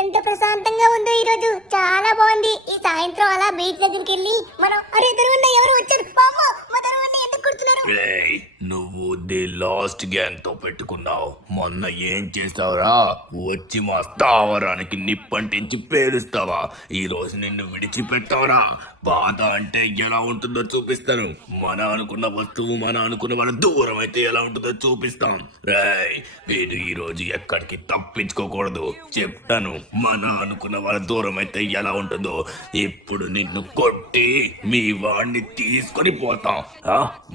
ఎంత ప్రశాంతంగా ఉందో ఈ రోజు. చాలా బాగుంది. ఈ సాయంత్రం అలా బీచ్ దగ్గరికి వెళ్ళి మనం అరే తరువన్న ఎవరు వచ్చారు పాప మా తరువన్న ఎందుకు కొడుతున్నారు? ఏయ్, నువ్వు ది లాస్ట్ గ్యాంగ్ తో పెట్టుకున్నావు. మొన్న ఏం చేస్తావురా? వచ్చి మా స్థావరానికి నిప్పంటించి పేలుస్తావా? ఈ రోజు నిన్ను విడిచిపెట్టావురా. బాధ అంటే ఎలా ఉంటుందో చూపిస్తాను. మన అనుకున్న వస్తువు మన అనుకున్న వాళ్ళ దూరం అయితే ఎలా ఉంటుందో చూపిస్తాం. రేయ్, వీడు ఈ రోజు ఎక్కడికి తప్పించుకోకూడదు. చెప్తాను, మన అనుకున్న వాళ్ళ దూరం అయితే ఎలా ఉంటుందో. ఇప్పుడు నిన్ను కొట్టి మీ వాడిని తీసుకొని పోతాం.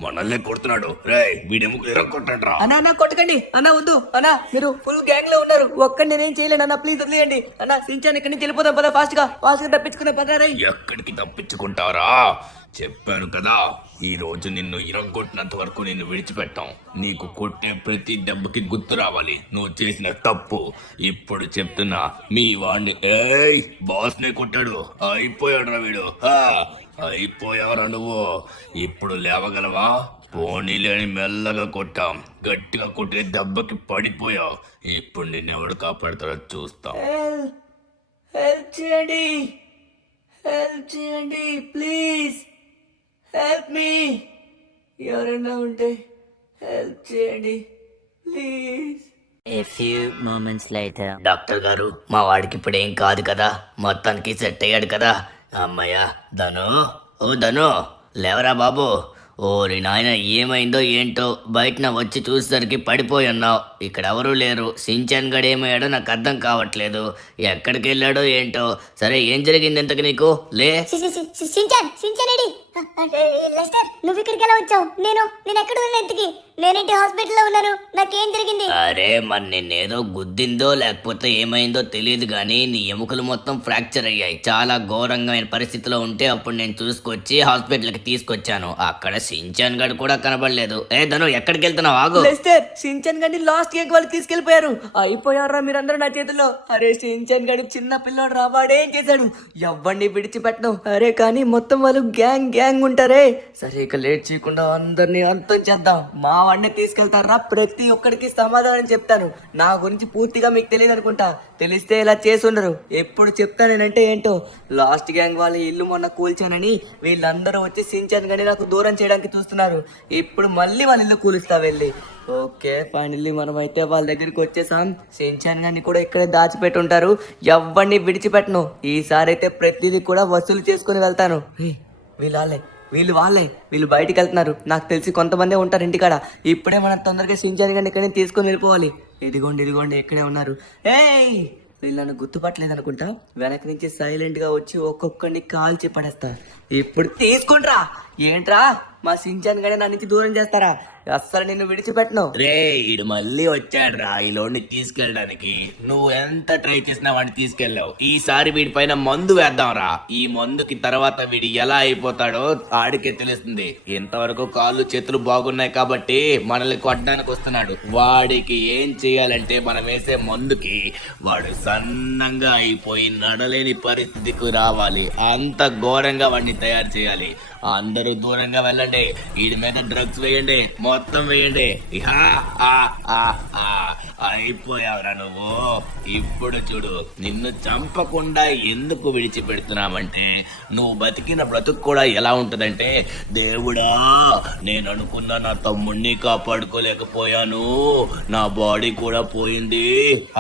మనల్నే కొడుతున్నాడు. రేయ్, వీడేమో కొట్టడ్రా. అన్న కొట్టకండి అన్న, వద్దు అన్న, మీరు ఫుల్ గ్యాంగ్ లో ఉన్నారు. ఒక్కడి నేనేం చేయలేను అన్న, ప్లీజ్ వదిలేయండి అన్న. సించాన్ ఇక్కడి నుంచి వెళ్ళిపోదాం పద, ఫాస్ట్ గా తప్పించుకునే పద. ఎక్కడికి తప్పించుకుంటారా? చెప్పాను కదా, ఈ రోజు నిన్ను ఇరగొట్టినంత వరకు నిన్ను విడిచిపెట్టాం. నీకు కొట్టే ప్రతి దెబ్బకి గుర్తు రావాలి నువ్వు చేసిన తప్పు. ఇప్పుడు చెప్తున్నా, మీ వాడిని బాస్ నే కొట్టాడు. అయిపోయాడురా వీడు. అయిపోయావురా నువ్వు. ఇప్పుడు లేవగలవా? పోనీలేని మెల్లగా కొట్టాం. గట్టిగా కొట్టే దెబ్బకి పడిపోయావు. ఇప్పుడు నిన్నెవడు కాపాడతాడో చూస్తాం. హెల్ప్ చేయండి, హెల్ప్ చేయండి ప్లీజ్, హెల్ప్ మీ. ఎవరైనా ఉంటే హెల్ప్ చేయండి please. A few moments later. Doctor గారు, మా వాడికి ఇప్పుడు ఏం కాదు కదా? మొత్తానికి సెట్ అయ్యాడు కదా? అమ్మయ్య. ధను, ఓ ధను, లేవరా బాబు. ఓరి నాయన, ఏమైందో ఏంటో. బయటన వచ్చి చూసేసరికి పడిపోయి ఉన్నావు. ఇక్కడ ఎవరూ లేరు. సించాన్ గడు ఏమయ్యాడో నాకు అర్థం కావట్లేదు. ఎక్కడికి వెళ్ళాడో ఏంటో. సరే, ఏం జరిగింది ఇంతకు నీకు? లే. Shinchan ready. లెస్టర్, నువ్వు ఇక్కడికి ఎలా వచ్చావు? నేను ఎక్కడ ఉన్నాను? ఎంతకి నేనేంటి హాస్పిటల్లో ఉన్నాను. నాకేం జరిగింది? అరే, మరి నిన్నేదో గుద్దిందో లేకపోతే ఏమైందో తెలియదు కానీ నీ ఎముకలు మొత్తం ఫ్రాక్చర్ అయ్యాయి. చాలా ఘోరంగమైన పరిస్థితిలో ఉంటే అప్పుడు నేను చూసుకొచ్చి హాస్పిటల్కి తీసుకొచ్చాను. అక్కడ సించాన్ గడు కూడా కనబడలేదు. ధను, ఎక్కడికి వెళ్తున్నావు? ఆగు. లెస్టర్, సించాన్ గడిని లాస్ట్ గేమ్ వాళ్ళు తీసుకెళ్లిపోయారు. అయిపోయారా మీరందరూ నా చేతుల్లో. అరే, సించాన్ గడు చిన్న పిల్లోడు రా, వాడేం చేశాడు? ఎవరిని విడిచిపెట్టను. అరే కానీ మొత్తం వాళ్ళు గ్యాంగ్ ఉంటారే. సరే, ఇక లేట్ చేయకుండా అందరినీ అంతం చేద్దాం. మా వాడిని తీసుకెళ్తారా? ప్రతి ఒక్కడికి సమాధానం చెప్తాను. నా గురించి పూర్తిగా మీకు తెలియదు అనుకుంటా. తెలిస్తే ఇలా చేసి ఉండరు. ఎప్పుడు చెప్తానేనంటే ఏంటో, లాస్ట్ గ్యాంగ్ వాళ్ళ ఇల్లు మొన్న కూల్చానని వీళ్ళందరూ వచ్చి సించాన్ గడిని నాకు దూరం చేయడానికి చూస్తున్నారు. ఇప్పుడు మళ్ళీ వాళ్ళ ఇల్లు కూలుస్తా వెళ్ళి. ఓకే, ఫైనల్లీ మనం అయితే వాళ్ళ దగ్గరికి వచ్చేసాం. సించాన్ గారిని కూడా ఇక్కడే దాచిపెట్టి ఉంటారు. ఎవరిని విడిచిపెట్టను. ఈసారి అయితే ప్రతిదీ కూడా వసూలు చేసుకుని వెళ్తాను. వీళ్ళు బయటికి వెళ్తున్నారు. నాకు తెలిసి కొంతమంది ఉంటారు ఇంటికాడ. ఇప్పుడే మనం తొందరగా సించాన్ గారిని ఇక్కడే తీసుకొని వెళ్ళిపోవాలి. ఇదిగోండి ఇక్కడే ఉన్నారు. ఏయ్, వీళ్ళని గుర్తుపట్టలేదు అనుకుంటా. వెనక నుంచి సైలెంట్ గా వచ్చి ఒక్కొక్కడిని కాల్చి పడేస్తా. ఇప్పుడు తీసుకుంట్రా. ఏంట్రా, మా సించాన్ గడి నా నుంచి దూరం చేస్తారా? అస్సలు నిన్ను విడిచిపెట్టను. రే, ఈడు మళ్ళీ వచ్చాడు రా ఈ లోన్ని తీసుకెళ్ళడానికి. నువ్వు ఎంత ట్రై చేసినా వాడిని తీసుకెళ్ళావు. ఈసారి వీడి పైన మందు వేద్దాం రా. ఈ మందుకి తర్వాత వీడు ఎలా అయిపోతాడో ఆడికే తెలుస్తుంది. ఇంతవరకు కాళ్ళు చేతులు బాగున్నాయి కాబట్టి మనల్ని కొట్టడానికి వస్తున్నాడు. వాడికి ఏం చేయాలంటే మనం వేసే మందుకి వాడు సన్నంగా అయిపోయి నడలేని పరిస్థితికి రావాలి. అంత ఘోరంగా వాడిని తయారు చేయాలి. అందరూ దూరంగా వెళ్ళండి. వీడి మీద డ్రగ్స్ వేయండి, మొత్తం వేయండి. అయిపోయావురా నువ్వు. ఇప్పుడు చూడు, నిన్ను చంపకుండా ఎందుకు విడిచిపెడుతున్నామంటే, నువ్వు బతికిన బ్రతుకు కూడా ఎలా ఉంటదంటే, దేవుడా నేను అనుకున్న నా తమ్ముడిని కాపాడుకోలేకపోయాను, నా బాడీ కూడా పోయింది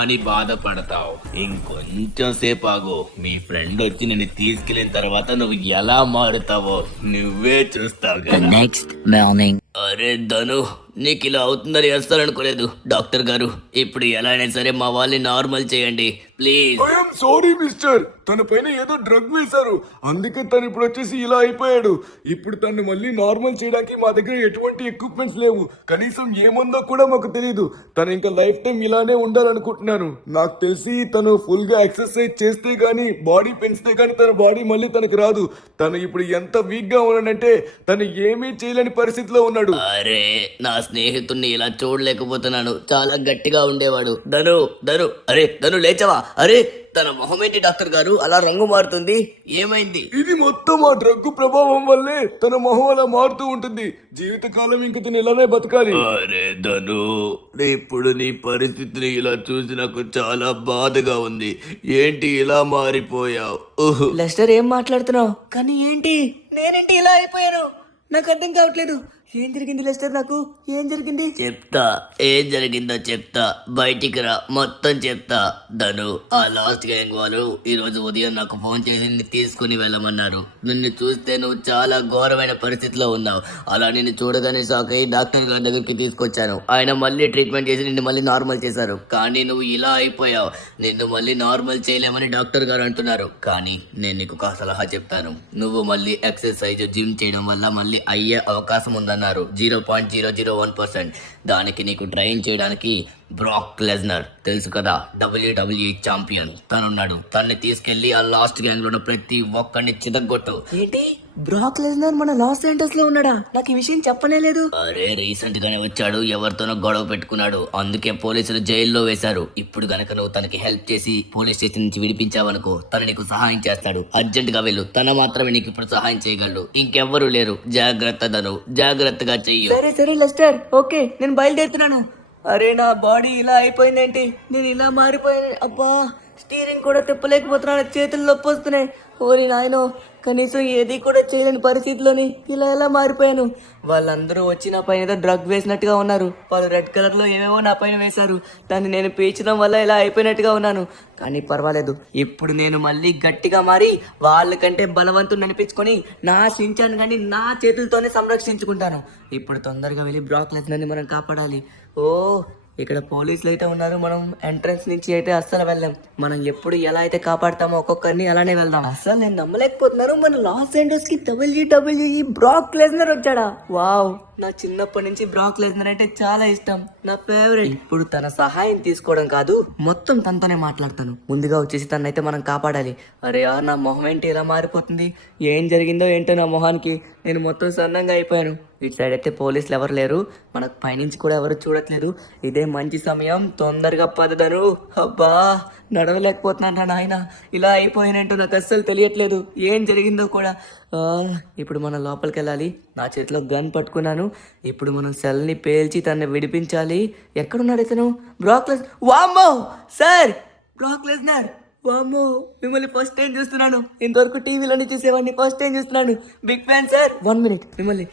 అని బాధపడతావు. ఇంకొంచెం సేపు ఆగు. మీ ఫ్రెండ్ వచ్చి నిన్ను తీసుకెళ్ళిన తర్వాత నువ్వు ఎలా మారుతావో నువ్వే చూస్తావు కదా. Next morning. అరే ధను, నీకు ఇలా అవుతుందని అస్సలు అనుకోలేదు. డాక్టర్ గారు, ఇప్పుడు ఎలా అయినా సరే మా వాళ్ళని నార్మల్ చేయండి ప్లీజ్. ఐఎమ్ సారీ మిస్టర్, తన పైన ఏదో డ్రగ్ వేశారు, అందుకే తను ఇప్పుడు వచ్చేసి ఇలా అయిపోయాడు. ఇప్పుడు తను మళ్ళీ నార్మల్ చేయడానికి మా దగ్గర ఎటువంటి ఎక్విప్మెంట్స్ లేవు. కనీసం ఏముందో కూడా మాకు తెలియదు. తను ఇంకా లైఫ్ టైం ఇలానే ఉండాలనుకుంటున్నాను. నాకు తెలిసి తను ఫుల్ గా ఎక్సర్సైజ్ చేస్తే గానీ, బాడీ పెంచితే గానీ తన బాడీ మళ్ళీ తనకు రాదు. తను ఇప్పుడు ఎంత వీక్ గా ఉన్నాడంటే తను ఏమీ చేయలేని పరిస్థితిలో ఉన్నాడు. అరే, నా స్నేహితుడిని ఇలా చూడలేకపోతున్నాను. చాలా గట్టిగా ఉండేవాడు. ధను, అరే ధను, లేచవా? అరే తన మొహం ఏంటి డాక్టర్ గారు అలా రంగు మారుతుంది, ఏమైంది? ఇది మొత్తం ఆ డ్రగ్ ప్రభావం వల్లే తన మొహం అలా మారుతూ ఉంటుంది. జీవితకాలం ఇంక తిని ఇలానే బతకాలి. అరే ధను, ఇప్పుడు నీ పరిస్థితిని ఇలా చూసి నాకు చాలా బాధగా ఉంది. ఏంటి ఇలా మారిపోయావు? లెస్టర్ ఏం మాట్లాడుతున్నావు? కానీ ఏంటి నేనేంటి ఇలా అయిపోయాను? నాకు అర్థం కావట్లేదు. ఏం జరిగింది లెస్టర్? నాకు ఏం జరిగింది? చెప్తా, ఏం జరిగిందో చెప్తా. బయటికి రా, మొత్తం చెప్తా. ధను, ఆ లాస్ట్ గ్యాంగ్ వాళ్ళు ఈ రోజు ఉదయం నాకు ఫోన్ చేసి నిన్ను తీసుకుని వెళ్ళమన్నారు. నిన్ను చూస్తే నువ్వు చాలా ఘోరమైన పరిస్థితిలో ఉన్నావు. అలా నిన్ను చూడగానే షాక్ అయ్యి డాక్టర్ గారి దగ్గరికి తీసుకొచ్చాను. ఆయన మళ్ళీ ట్రీట్మెంట్ చేసి నిన్ను మళ్ళీ నార్మల్ చేశారు. కానీ నువ్వు ఇలా అయిపోయావు. నిన్ను మళ్ళీ నార్మల్ చేయలేమని డాక్టర్ గారు అంటున్నారు. కానీ నేను నీకు ఒక సలహా చెప్తాను. నువ్వు మళ్ళీ ఎక్సర్సైజ్, జిమ్ చేయడం వల్ల మళ్ళీ అయ్యే అవకాశం ఉందన్నారు. 0.001%. దానికి నీకు ట్రైన్ చేయడానికి బ్రాక్ లెజ్నర్ తెలుసు కదా, WWE ఛాంపియన్ తనున్నాడు. తన్ని తీసుకెళ్లి ఆ లాస్ట్ గ్యాంగ్ లో ఉన్న ప్రతి ఒక్కడిని చితగ్గొట్టు. ఏంటి బ్రాక్ లెస్నర్ మన లాస్ ఏంజల్స్ లో ఉన్నాడా? నాకు ఈ విషయం చెప్పనే లేదు. అరే రీసెంట్ గానే వచ్చాడు, ఎవరితోనో గొడవ పెట్టుకున్నాడు. అందుకే పోలీసులు జైల్లో వేశారు. ఇప్పుడు గనక నువ్వు తనకి హెల్ప్ చేసి పోలీస్ స్టేషన్ నుంచి విడిపించావనుకో, తను నీకు సహాయం చేస్తాడు. అర్జెంట్ గా వెళ్ళు, తన మాత్రమే నీకు ఇప్పుడు సహాయం చేయగలడు. ఇంకెవ్వరూ లేరు. జాగ్రత్త ధను, జాగ్రత్తగా చెయ్యు. సరే సరే లెస్టర్, ఓకే నేను బయలుదేరుతున్నాను. అరే నా బాడీ ఇలా అయిపోయిందేంటి? నేను ఇలా మారిపోయాను. అబ్బా, స్టీరింగ్ కూడా తిప్పలేకపోతున్నాను, చేతులు నొప్పి వస్తున్నాయి. ఓరి నాయనో, కనీసం ఏది కూడా చేయలేని పరిస్థితిలోని ఇలా ఎలా మారిపోయాను? వాళ్ళందరూ వచ్చి నా పైన ఏదో డ్రగ్ వేసినట్టుగా ఉన్నారు. వాళ్ళు రెడ్ కలర్ లో ఏమేమో నా పైన వేశారు. దాన్ని నేను పీల్చడం వల్ల ఇలా అయిపోయినట్టుగా ఉన్నాను. కానీ పర్వాలేదు, ఇప్పుడు నేను మళ్ళీ గట్టిగా మారి వాళ్ళకంటే బలవంతుని అనిపించుకొని నా షించాన్ కానీ నా చేతులతోనే సంరక్షించుకుంటాను. ఇప్పుడు తొందరగా వెళ్ళి బ్రాక్ లెస్నర్ని మనం కాపాడాలి. ఓ, ఇక్కడ పోలీసులు అయితే ఉన్నారు. మనం ఎంట్రన్స్ నుంచి అయితే అస్సలు వెళ్ళాం. మనం ఎప్పుడు ఎలా అయితే కాపాడుతామో ఒక్కొక్కరిని అలానే వెళ్దాం. అస్సలు నేను నమ్మలేకపోతున్నాను, మన లాస్ ఏంజల్స్ కి WWE బ్రాక్ లెస్నర్ వచ్చాడా? వావ్, నా చిన్నప్పటి నుంచి బ్రాక్ లెస్నర్ అంటే చాలా ఇష్టం, నా ఫేవరెట్. ఇప్పుడు తన సహాయం తీసుకోవడం కాదు, మొత్తం తనతోనే మాట్లాడతాను. ముందుగా వచ్చేసి తనైతే మనం కాపాడాలి. అరే యార్, నా మొహం ఏంటి ఇలా మారిపోతుంది? ఏం జరిగిందో ఏంటో నా మొహానికి. నేను మొత్తం సన్నంగా అయిపోయాను. ఇటు సైడ్ అయితే పోలీసులు ఎవరు లేరు, మనకు పైనుంచి కూడా ఎవరు చూడట్లేదు. ఇదే మంచి సమయం, తొందరగా పదదను. అబ్బా, నడవలేకపోతున్నాను నాయన. ఇలా అయిపోయినట్టు నాకు అస్సలు తెలియట్లేదు, ఏం జరిగిందో కూడా. ఇప్పుడు మనం లోపలికి వెళ్ళాలి. నా చేతిలో గన్ పట్టుకున్నాను. ఇప్పుడు మనం సెల్ని పేల్చి తనని విడిపించాలి. ఎక్కడున్నాడు ఇతను? బ్రాక్ లెస్, వామ్మో సార్, బ్రాక్ లెస్నర్, వామ్మో, మిమ్మల్ని ఫస్ట్ టైం చూస్తున్నాను. ఇంతవరకు టీవీలోనే చూసేవాడిని, ఫస్ట్ టైం చూస్తున్నాను. Big fan sir. 1 minute మిమ్మల్ని.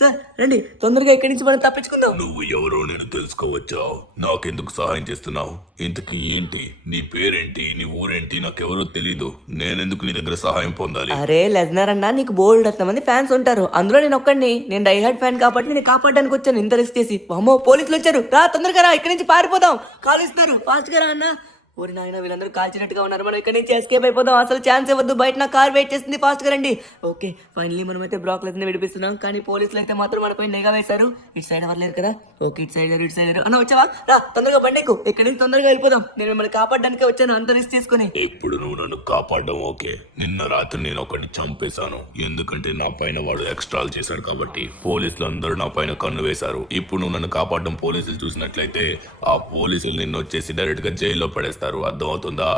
సార్ రండి, తొందరగా ఇక్కడి నుంచి మనం తప్పించుకుందాం. నువ్వు ఎవరో నేను తెలుసుకోవచ్చా? నాకెందుకు సహాయం చేస్తున్నావు? ఇంతకీ ఏంటి నీ పేరేంటి, నీ ఊరేంటి? నాకెవరో తెలీదు. నేనెందుకు నీ దగ్గర సహాయం పొందాలి? అరే లెజ్నర్ అన్న, నీకు బోల్డ్ మంది ఫ్యాన్స్ ఉంటారు, అందులో నేను ఒక్కడిని. నేను డైహార్డ్ ఫ్యాన్ కాబట్టి నేను కాపాడడానికి వచ్చాను, ఇంత రిస్క్ చేసి. వామ్మో, పోలీసులు వచ్చారు. రా తొందరగా రా, ఇక్కడి నుంచి పారిపోదాం. కాలుస్తున్నారు, ఫాస్ట్ గా రా అన్న. ఓరి నాయన, వీళ్ళందరూ కాల్చినట్టుగా ఉన్నారు. మనం ఇక్కడి నుంచి ఎస్కేప్ అయిపోదాం. అసలు ఛాన్స్ ఇవ్వద్దు, బయట నా కార్ వెయిట్ చేస్తుంది, ఫాస్ట్ గా రండి. ఓకే, ఫైనలీ మనం అయితే బ్రాక్ లెస్నర్ని విడిపిస్తున్నాం. కానీ పోలీసులు అయితే మాత్రం మనపై నిఘా వేశారు. ఇటు సైడ్ ఎవరు లేరు కదా? ఓకే, ఇటు సైడ్ ఇటు సైడ్ అన్న వచ్చావా? రా తొందరగా బండికు, ఇక్కడి నుంచి తొందరగా వెళ్ళిపోదాం. నేను మిమ్మల్ని కాపాడడానికే వచ్చాను, అంత రిస్క్ తీసుకుని. ఇప్పుడు నువ్వు నన్ను కాపాడడం ఓకే. నిన్న రాత్రి నేను ఒకటి చంపేశాను, ఎందుకంటే నా పైన వాడు ఎక్స్ట్రాల్ చేశాడు కాబట్టి. పోలీసులు అందరూ నా పైన కన్ను వేశారు. ఇప్పుడు నువ్వు నన్ను కాపాడడం పోలీసులు చూసినట్లయితే ఆ పోలీసులు నిన్ను వచ్చేసి డైరెక్ట్ గా జైల్లో పడేస్తారు. అర్థమవుతుందా?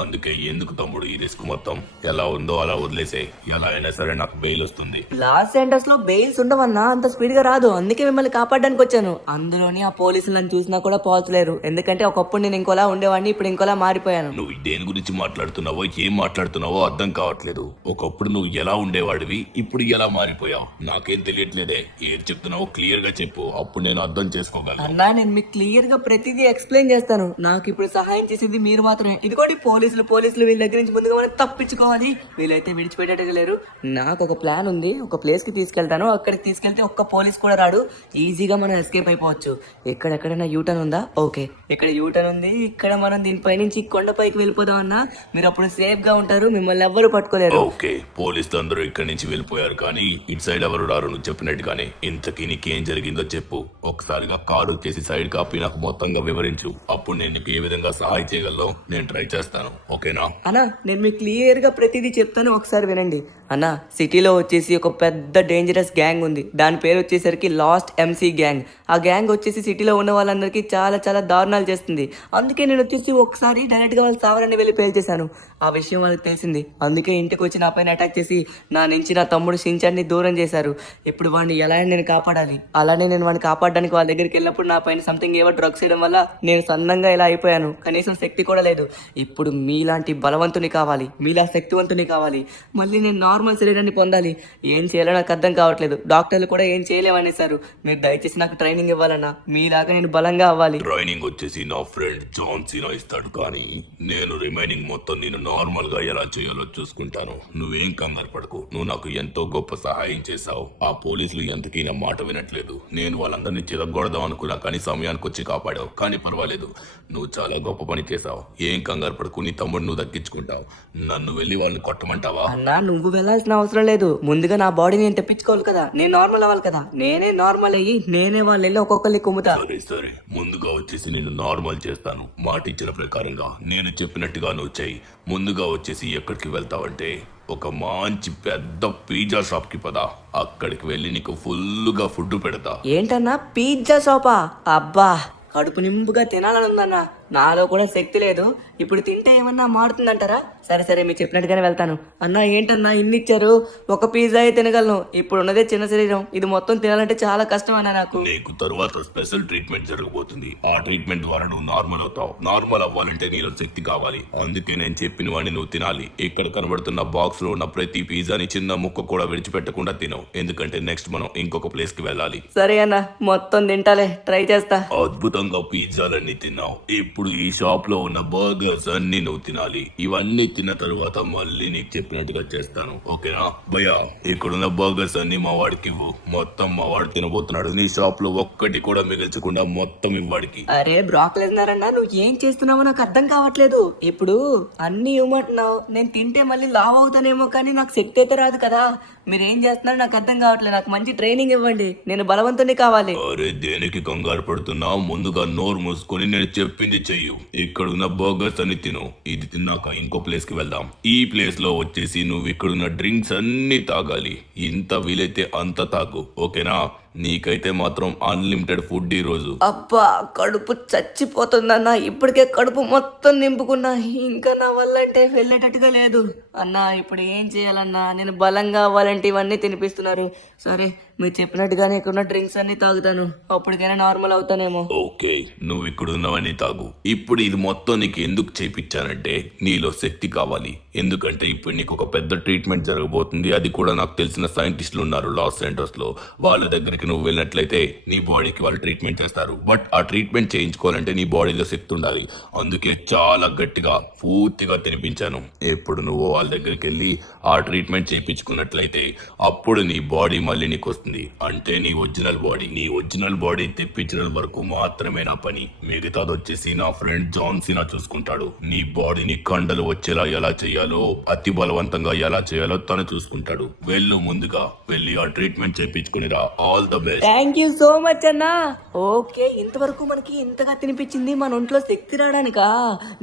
అందుకే ఎందుకు తమ్ముడు ఈ రిస్క్? మొత్తం ఎలా ఉందో అలా వదిలేసే. ఎలా అయినా సరే నాకు బెయిల్ వస్తుంది. లాస్ ఏంజల్స్ లో బెయిల్స్ ఉండవన్నా, అంత స్పీడ్ గా రాదు. అందుకే మిమ్మల్ని కాపాడడానికి వచ్చాను. అందులోని ఆ పోలీసులు నన్ను చూసినా కూడా పోల్చలేరు, ఎందుకంటే ఒకప్పుడు నేను ఇంకోలా ఉండేవాడిని, ఇప్పుడు ఇంకోలా మారిపోయాను. నువ్వు దేని గురించి మాట్లాడుతున్నావో, ఏం మాట్లాడుతున్నావో అర్థం కావట్లేదు. ఒకప్పుడు నువ్వు ఎలా ఉండేవాడివి, ఇప్పుడు ఎలా మారిపోయావు నాకేం తెలియట్లేదే. ఏం చెప్తున్నావో క్లియర్ గా చెప్పు, అప్పుడు నేను అర్థం చేసుకోగలను. అన్నా, నేను మీకు క్లియర్ గా ప్రతిదీ ఎక్స్ప్లెయిన్ చేస్తాను. నాకు ఇప్పుడు సహాయం చేసేది మీరు మాత్రమే. ఇదిగోటి పోలీసులు వీళ్ళ దగ్గర నుంచి ముందుగా మనం తప్పించుకోవాలి. వీళ్ళైతే విడిచిపెట్టేట్టుగా లేరు. నాకు ఒక ప్లాన్ ఉంది, ఒక ప్లేస్ కి తీసుకెళ్తాను. అక్కడికి తీసుకెళ్తే ఒక్క పోలీస్ కూడా రాడు, ఈజీగా మనం ఎస్కేప్ అయిపోవచ్చు. ఎక్కడెక్కడైనా యూటర్న్ ఉందా? ఓకే, ఇక్కడ యూటర్న్ ఉంది. ఇక్కడ మనం దీనిపై నుంచి కొండపైకి వెళ్ళిపోదాం అన్నా, మీరు అప్పుడు సేఫ్ గా ఉంటారు, మిమ్మల్ని ఎవ్వరు పట్టుకోలేరు. ఓకే, పోలీసులు అందరూ ఇక్కడి నుంచి వెళ్ళిపోయారు, కానీ ఇటు సైడ్ ఎవరు రారు నువ్వు చెప్పినట్టుగానే. ఇంతకీ నీకేం జరిగిందో చెప్పు. ఒకసారిగా కారు వచ్చేసి సైడ్ కాపీ నాకు మొత్తంగా వివరించు. అప్పుడు నేను నీకు ఏ విధంగా సహాయం చేయగలను నేను ట్రై చేస్తాను. ఓకేనా అన్నా, నేను మీకు క్లియర్ గా ప్రతిదీ చెప్తాను, ఒకసారి వినండి. అన్న సిటీలో వచ్చేసి ఒక పెద్ద డేంజరస్ గ్యాంగ్ ఉంది. దాని పేరు వచ్చేసరికి లాస్ట్ ఎంసీ గ్యాంగ్. ఆ గ్యాంగ్ వచ్చేసి సిటీలో ఉన్న వాళ్ళందరికీ చాలా చాలా దారుణాలు చేస్తుంది. అందుకే నేను వచ్చేసి ఒకసారి డైరెక్ట్గా వాళ్ళు సావరాన్ని వెళ్ళి పేల్చేశాను. ఆ విషయం వాళ్ళకి తెలిసింది. అందుకే ఇంటికి వచ్చి నా పైన అటాక్ చేసి నా నుంచి నా తమ్ముడు షించాన్ని దూరం చేశారు. ఇప్పుడు వాడిని ఎలా నేను కాపాడాలి. అలానే నేను వాడిని కాపాడడానికి వాళ్ళ దగ్గరికి వెళ్ళినప్పుడు నా పైన సంథింగ్ ఏవో డ్రగ్స్ చేయడం వల్ల నేను సన్నంగా ఇలా అయిపోయాను. కనీసం శక్తి కూడా లేదు. ఇప్పుడు మీలాంటి బలవంతుని కావాలి, మీలా శక్తివంతుని కావాలి. మళ్ళీ నేను నార్మల్ శరీరాన్ని పొందాలి. ఏం చేయాలో నాకు అర్థం కావట్లేదు. డాక్టర్లు కూడా ఏం చేయలేమనేసారు. మీరు దయచేసి నాకు ట్రైనింగ్ ఇవ్వాలన్నా. మీలాగా నేను బలంగా అవ్వాలి. ట్రైనింగ్ వచ్చేసి నా ఫ్రెండ్ జాన్ సీనా ఇస్తాడు, కానీ నేను రిమైనింగ్ మొత్తం నేను నార్మల్ గా ఎలా చేయాలో చూసుకుంటాను. నువ్వేం కంగారు పడకు. నువ్వు నాకు ఎంతో గొప్ప సహాయం చేశావు. ఆ పోలీసులు ఎంతకీ నా మాట వినట్లేదు. నేను వాళ్ళందరినీ చిరగొడదాం అనుకున్నా, కానీ సమయానికి వచ్చి కాపాడావు. కానీ పర్వాలేదు, నువ్వు చాలా గొప్ప పని చేశావు. ఏం కంగారు పడకు. నీ తమ్ముడు నువ్వు దక్కించుకుంటావు. నన్ను వెళ్ళి వాళ్ళని కొట్టమంటావా? అన్నా నువ్వు వెళ్ళాల్సిన అవసరం లేదు. ముందుగా నా బాడీ నేను తెప్పించుకోవాలి కదా. నేను నార్మల్ అవ్వాలి కదా. నేనే నార్మల్ అయ్యి నేనే వాళ్ళు వెళ్ళి ఒక్కొక్కరిని కుమ్ముతా. సరే సరే, ముందుగా వచ్చేసి నేను నార్మల్ చేస్తాను. మాట ఇచ్చిన ప్రకారంగా నేను చెప్పినట్టుగా నువ్వు చెయ్యి. ముందుగా వచ్చేసి ఎక్కడికి వెళ్తావంటే ఒక మంచి పెద్ద పిజ్జా షాప్ కి పదా. అక్కడికి వెళ్ళి నీకు ఫుల్గా ఫుడ్ పెడతా. ఏంటన్నా పిజ్జా షాపా? అబ్బా కడుపు నింపుగా తినాలని ఉందన్నా. నాలో కూడా శక్తి లేదు. ఇప్పుడు తింటే ఏమన్నా మారుతుందంటారా? సరే సరే మీరు చెప్పినట్టుగానే వెళ్తాను. అన్నా ఏంటన్నా ఇన్ని ఇచ్చారు? ఒక పిజ్జా తినగలను. ఇప్పుడు ఉన్నదే చిన్న శరీరం. ఇది మొత్తం తినాలంటే చాలా కష్టం అన్నా నాకు. నీకు తరువాత స్పెషల్ ట్రీట్మెంట్ జరగబోతుంది. ఆ ట్రీట్మెంట్ ద్వారా నువ్వు నార్మల్ అవుతావు. నార్మల్ అవ్వాలంటే నీలో శక్తి కావాలి. అందుకే నేను చెప్పిన వాడిని నువ్వు తినాలి. ఇక్కడ కనబడుతున్న బాక్స్ లో ఉన్న ప్రతి పిజ్జాని చిన్న ముక్క కూడా విడిచిపెట్టకుండా తినవు. ఎందుకంటే నెక్స్ట్ మనం ఇంకొక ప్లేస్ కి వెళ్ళాలి. సరే అన్న, మొత్తం తింటాలే, ట్రై చేస్తా. అద్భుతంగా పిజ్జాలన్నీ తిన్నావు. ఇప్పుడు ఈ షాప్ లో ఉన్న బర్గర్స్ అన్ని నువ్వు తినాలి. ఇవన్నీ తిన్న తరువాత మళ్ళీ నీకు చెప్పినట్టుగా చేస్తాను, ఓకేనా? భయ్యా, ఇక్కడున్న బర్గర్స్ అన్ని మా వాడికి ఇవ్వు. మొత్తం మా వాడు తినబోతున్నాడు. నీ షాప్ లో ఒక్కటి కూడా మిగిల్చకుండా మొత్తం ఇవ్వడికి. అరే బ్రాక్ లెస్నర్ అన్నా, నువ్వు ఏం చేస్తున్నావో నాకు అర్థం కావట్లేదు. ఇప్పుడు అన్ని ఇవ్వమంటున్నావు. నేను తింటే మళ్ళీ లావ్ అవుతానేమో, కానీ నాకు శక్తి అయితే రాదు కదా. మీరేం చేస్తున్నారో నాకు అర్థం కావట్లేదు. నాకు మంచి ట్రైనింగ్ ఇవ్వండి. నేను బలవంతుని కావాలి. అరే దేనికి కంగారు పడుతున్నావు? ముందుగా నోరు మూసుకొని నేను చెప్పింది చెయ్యు. ఇక్కడున్న బర్గర్స్ అని తిను. ఇది తిన్నాక ఇంకో ప్లేస్ కి వెళ్దాం. ఈ ప్లేస్ లో వచ్చేసి నువ్వు ఇక్కడున్న డ్రింక్స్ అన్ని తాగాలి. ఇంత వీలైతే అంత తాగు, ఓకేనా? నీకైతే మాత్రం అన్లిమిటెడ్ ఫుడ్ ఈ రోజు. అబ్బా కడుపు చచ్చిపోతుందన్నా. ఇప్పటికే కడుపు మొత్తం నింపుకున్నా. ఇంకా నా వల్ల అంటే వెళ్ళేటట్టుగా లేదు అన్నా. ఇప్పుడు ఏం చేయాలన్నా? నేను బలంగా అవ్వాలంటే ఇవన్నీ తినిపిస్తున్నారు. సరే మీరు చెప్పినట్టుగానే ఇక్కడ డ్రింక్స్ అన్ని తాగుతాను. అప్పటికైనా నార్మల్ అవుతానేమో. ఓకే, నువ్వు ఇక్కడ ఉన్నవన్నీ తాగు. ఇప్పుడు ఇది మొత్తం నీకు ఎందుకు చేపించానంటే నీలో శక్తి కావాలి. ఎందుకంటే ఇప్పుడు నీకు ఒక పెద్ద ట్రీట్మెంట్ జరగబోతుంది. అది కూడా నాకు తెలిసిన సైంటిస్టులు ఉన్నారు లాస్ ఏంజల్స్ లో. వాళ్ళ దగ్గరికి నువ్వు వెళ్ళినట్లయితే నీ బాడీకి వాళ్ళు ట్రీట్మెంట్ చేస్తారు. బట్ ఆ ట్రీట్మెంట్ చేయించుకోవాలంటే నీ బాడీలో శక్తి ఉండాలి. అందుకే చాలా గట్టిగా పూర్తిగా తినిపించాను. ఇప్పుడు నువ్వు వాళ్ళ దగ్గరికి వెళ్ళి ఆ ట్రీట్మెంట్ చేయించుకున్నట్లయితే అప్పుడు నీ బాడీ మళ్ళీ నీకు వస్తుంది. అంటే నీ ఒరిజినల్ బాడీ తెప్పించడం వరకు మాత్రమే నా పని. మిగతాది వచ్చేసి నా ఫ్రెండ్ జాన్ సీనా చూసుకుంటాడు. నీ బాడీని కండలు వచ్చేలా ఎలా చేయాలో, అతి బలవంతంగా ఎలా చేయాలో తను చూసుకుంటాడు. వెళ్ళు, ముందుగా వెళ్ళి ఆ ట్రీట్మెంట్ చేయించుకునిరా. All the best. Thank you so much అన్నా. ఓకే, ఇంతవరకు మనకి ఇంతగా తినిపించింది మన ఒంట్లో శక్తి రావడానికా?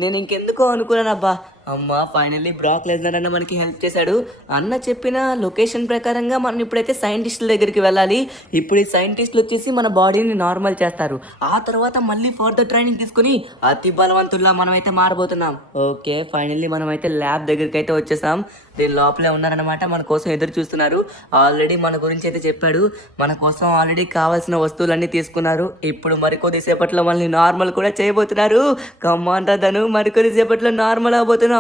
నేను ఇంకెందుకో అనుకున్నానబ్బా. అమ్మా ఫైనల్లీ బ్రాక్ లెస్నర్ అన్న మనకి హెల్ప్ చేశాడు. అన్న చెప్పిన లొకేషన్ ప్రకారంగా మనం ఇప్పుడైతే సైంటిస్టుల దగ్గరికి వెళ్ళాలి. ఇప్పుడు ఈ సైంటిస్టులు వచ్చేసి మన బాడీని నార్మల్ చేస్తారు. ఆ తర్వాత మళ్ళీ ఫర్దర్ ట్రైనింగ్ తీసుకుని అతి బలవంతుల్లా మనమైతే మారబోతున్నాం. ఓకే, ఫైనల్లీ మనమైతే ల్యాబ్ దగ్గరికి అయితే వచ్చేసాం. దీని లోపలే ఉన్నారనమాట. మన కోసం ఎదురు చూస్తున్నారు. ఆల్రెడీ మన గురించి అయితే చెప్పాడు. మన కోసం ఆల్రెడీ కావాల్సిన వస్తువులన్నీ తీసుకున్నారు. ఇప్పుడు మరికొద్ది సేపట్లో మనల్ని నార్మల్ కూడా చేయబోతున్నారు. కమాన్ రా ధను, మరికొద్ది సేపట్లో నార్మల్ అవబోతున్నాం.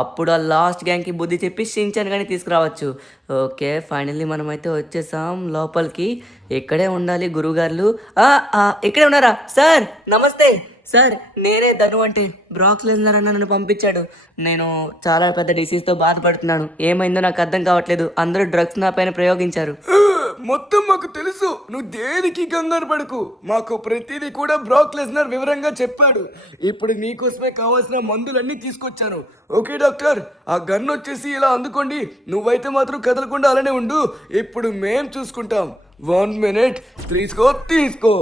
అప్పుడు ఆ లాస్ట్ గ్యాంగ్కి బుద్ధి చెప్పి షించాన్ కానీ తీసుకురావచ్చు. ఓకే, ఫైనల్లీ మనమైతే వచ్చేసాం లోపలికి. ఇక్కడే ఉండాలి గురువుగారులు. ఇక్కడే ఉన్నారా సార్? నమస్తే సార్, నేనే ధను. అంటే బ్రాక్ లెస్నర్ అన్న నన్ను పంపించాడు. నేను చాలా పెద్ద డిసీజ్తో బాధపడుతున్నాను. ఏమైందో నాకు అర్థం కావట్లేదు. అందరూ డ్రగ్స్ నా పైన ప్రయోగించారు. మొత్తం మాకు తెలుసు. నువ్వు దేనికి కంగారు పడకు. మాకు ప్రతిదీ కూడా బ్రాక్ లెస్నర్ వివరంగా చెప్పాడు. ఇప్పుడు నీకోసమే కావాల్సిన మందులన్నీ తీసుకొచ్చాను. ఓకే డాక్టర్, ఆ గన్ వచ్చేసి ఇలా అందుకోండి. నువ్వైతే మాత్రం కదలకుండా అలానే ఉండు. ఇప్పుడు మేం చూసుకుంటాం. 1 minute. తీసుకో.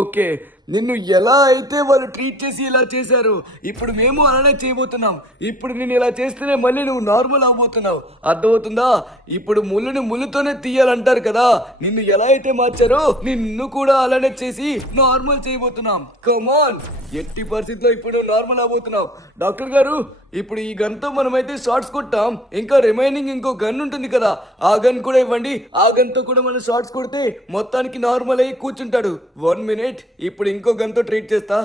ఓకే, నిన్ను ఎలా అయితే వాళ్ళు ట్రీట్ చేసి ఇలా చేశారు, ఇప్పుడు మేము అలానే చేయబోతున్నాం. ఇప్పుడు నేను ఇలా చేస్తేనే మళ్ళీ నువ్వు నార్మల్ అవబోతున్నావు, అర్థమవుతుందా? ఇప్పుడు ముళ్ళుని ముళ్ళుతోనే తీయాలంటారు కదా, నిన్ను ఎలా అయితే మార్చారో నిన్ను కూడా అలానే చేసి నార్మల్ చేయబోతున్నాం. కమాన్, ఎట్టి పరిస్థితిలో ఇప్పుడు నార్మల్ అవబోతున్నావు. డాక్టర్ గారు, ఇప్పుడు ఈ గన్ తో మనమైతే షార్ట్స్ కొట్టాం, ఇంకా రిమైనింగ్ ఇంకో గన్ ఉంటుంది కదా, ఆ గన్ కూడా ఇవ్వండి. ఆ గన్ తో కూడా మనం షార్ట్స్ కొడితే మొత్తానికి నార్మల్ అయ్యి కూర్చుంటాడు. 1 మినిట్, ఇప్పుడు ఇంకో గన్ తో ట్రీట్ చేస్తా.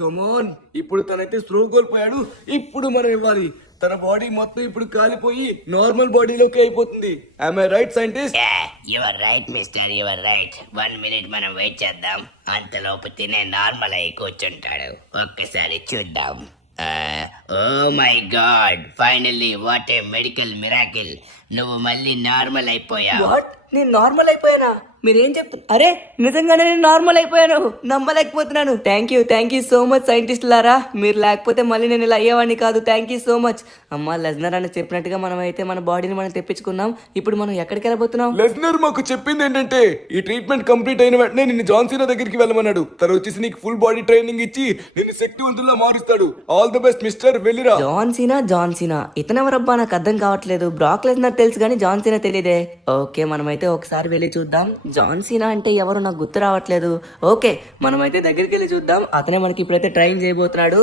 కమాన్, ఇప్పుడు తనైతే స్లో కోల్పోయాడు, ఇప్పుడు మనం ఇవ్వాలి. తన బాడీ మొత్తం ఇప్పుడు కాలిపోయి నార్మల్ బాడీలోకి అయిపోతుంది. I right scientist? You're right mister, you're right. 1 minute మనం వెయిట్ చేద్దాం, అంతలోపు తినే నార్మల్ అయి కూర్చుంటాడు. ఒక్కసారి చూద్దాం. Oh my God, finally what a medical miracle. నువ్వు మళ్ళీ నార్మల్ అయిపోయావు. వాట్, నేను నార్మల్ అయిపోయానా? మీరేం చెప్తున్నారు? అరే నిజంగానే నేను నార్మల్ అయిపోయాను, నమ్మలేకపోతున్నాను. Thank you so much scientist Lara, మీరు లేకపోతే మళ్ళీ నేను ఇలా అయ్యేవాడిని కాదు. Thank you so much. అమ్మ, లెజ్నర్ అని చెప్పినట్టుగా మనం అయితే మన బాడీని మనం తెప్పించుకున్నాం. ఇప్పుడు మనం ఎక్కడికి వెళ్ళబోతున్నాం? లెస్నర్ మాకు చెప్పింది ఏంటంటే, ఈ ట్రీట్మెంట్ కంప్లీట్ అయిన వెంటనే నిన్ను జాన్సీనా దగ్గరికి వెళ్ళమన్నాడు. తను వచ్చేసి నీకు ఫుల్ బాడీ ట్రైనింగ్ ఇచ్చి నిన్ను శక్తివంతుల్లా మారుస్తాడు. ఆల్ ది బెస్ట్ మిస్టర్, వెళ్ళిరా. జాన్సీనా ఇతనెవరబ్బా? నాకు అర్థం కావట్లేదు. బ్రాక్ లెస్నర్ తెలుసు కానీ జాన్సీనా తెలియదే. ఓకే, మనమైతే ఒకసారి వెళ్ళి చూద్దాం. జాన్సీనా అంటే ఎవరు నాకు గుర్తు రావట్లేదు. ఓకే, మనమైతే దగ్గరికి వెళ్ళి చూద్దాం. అతనే మనకి ఇప్పుడైతే ట్రైన్ చేయబోతున్నాడు.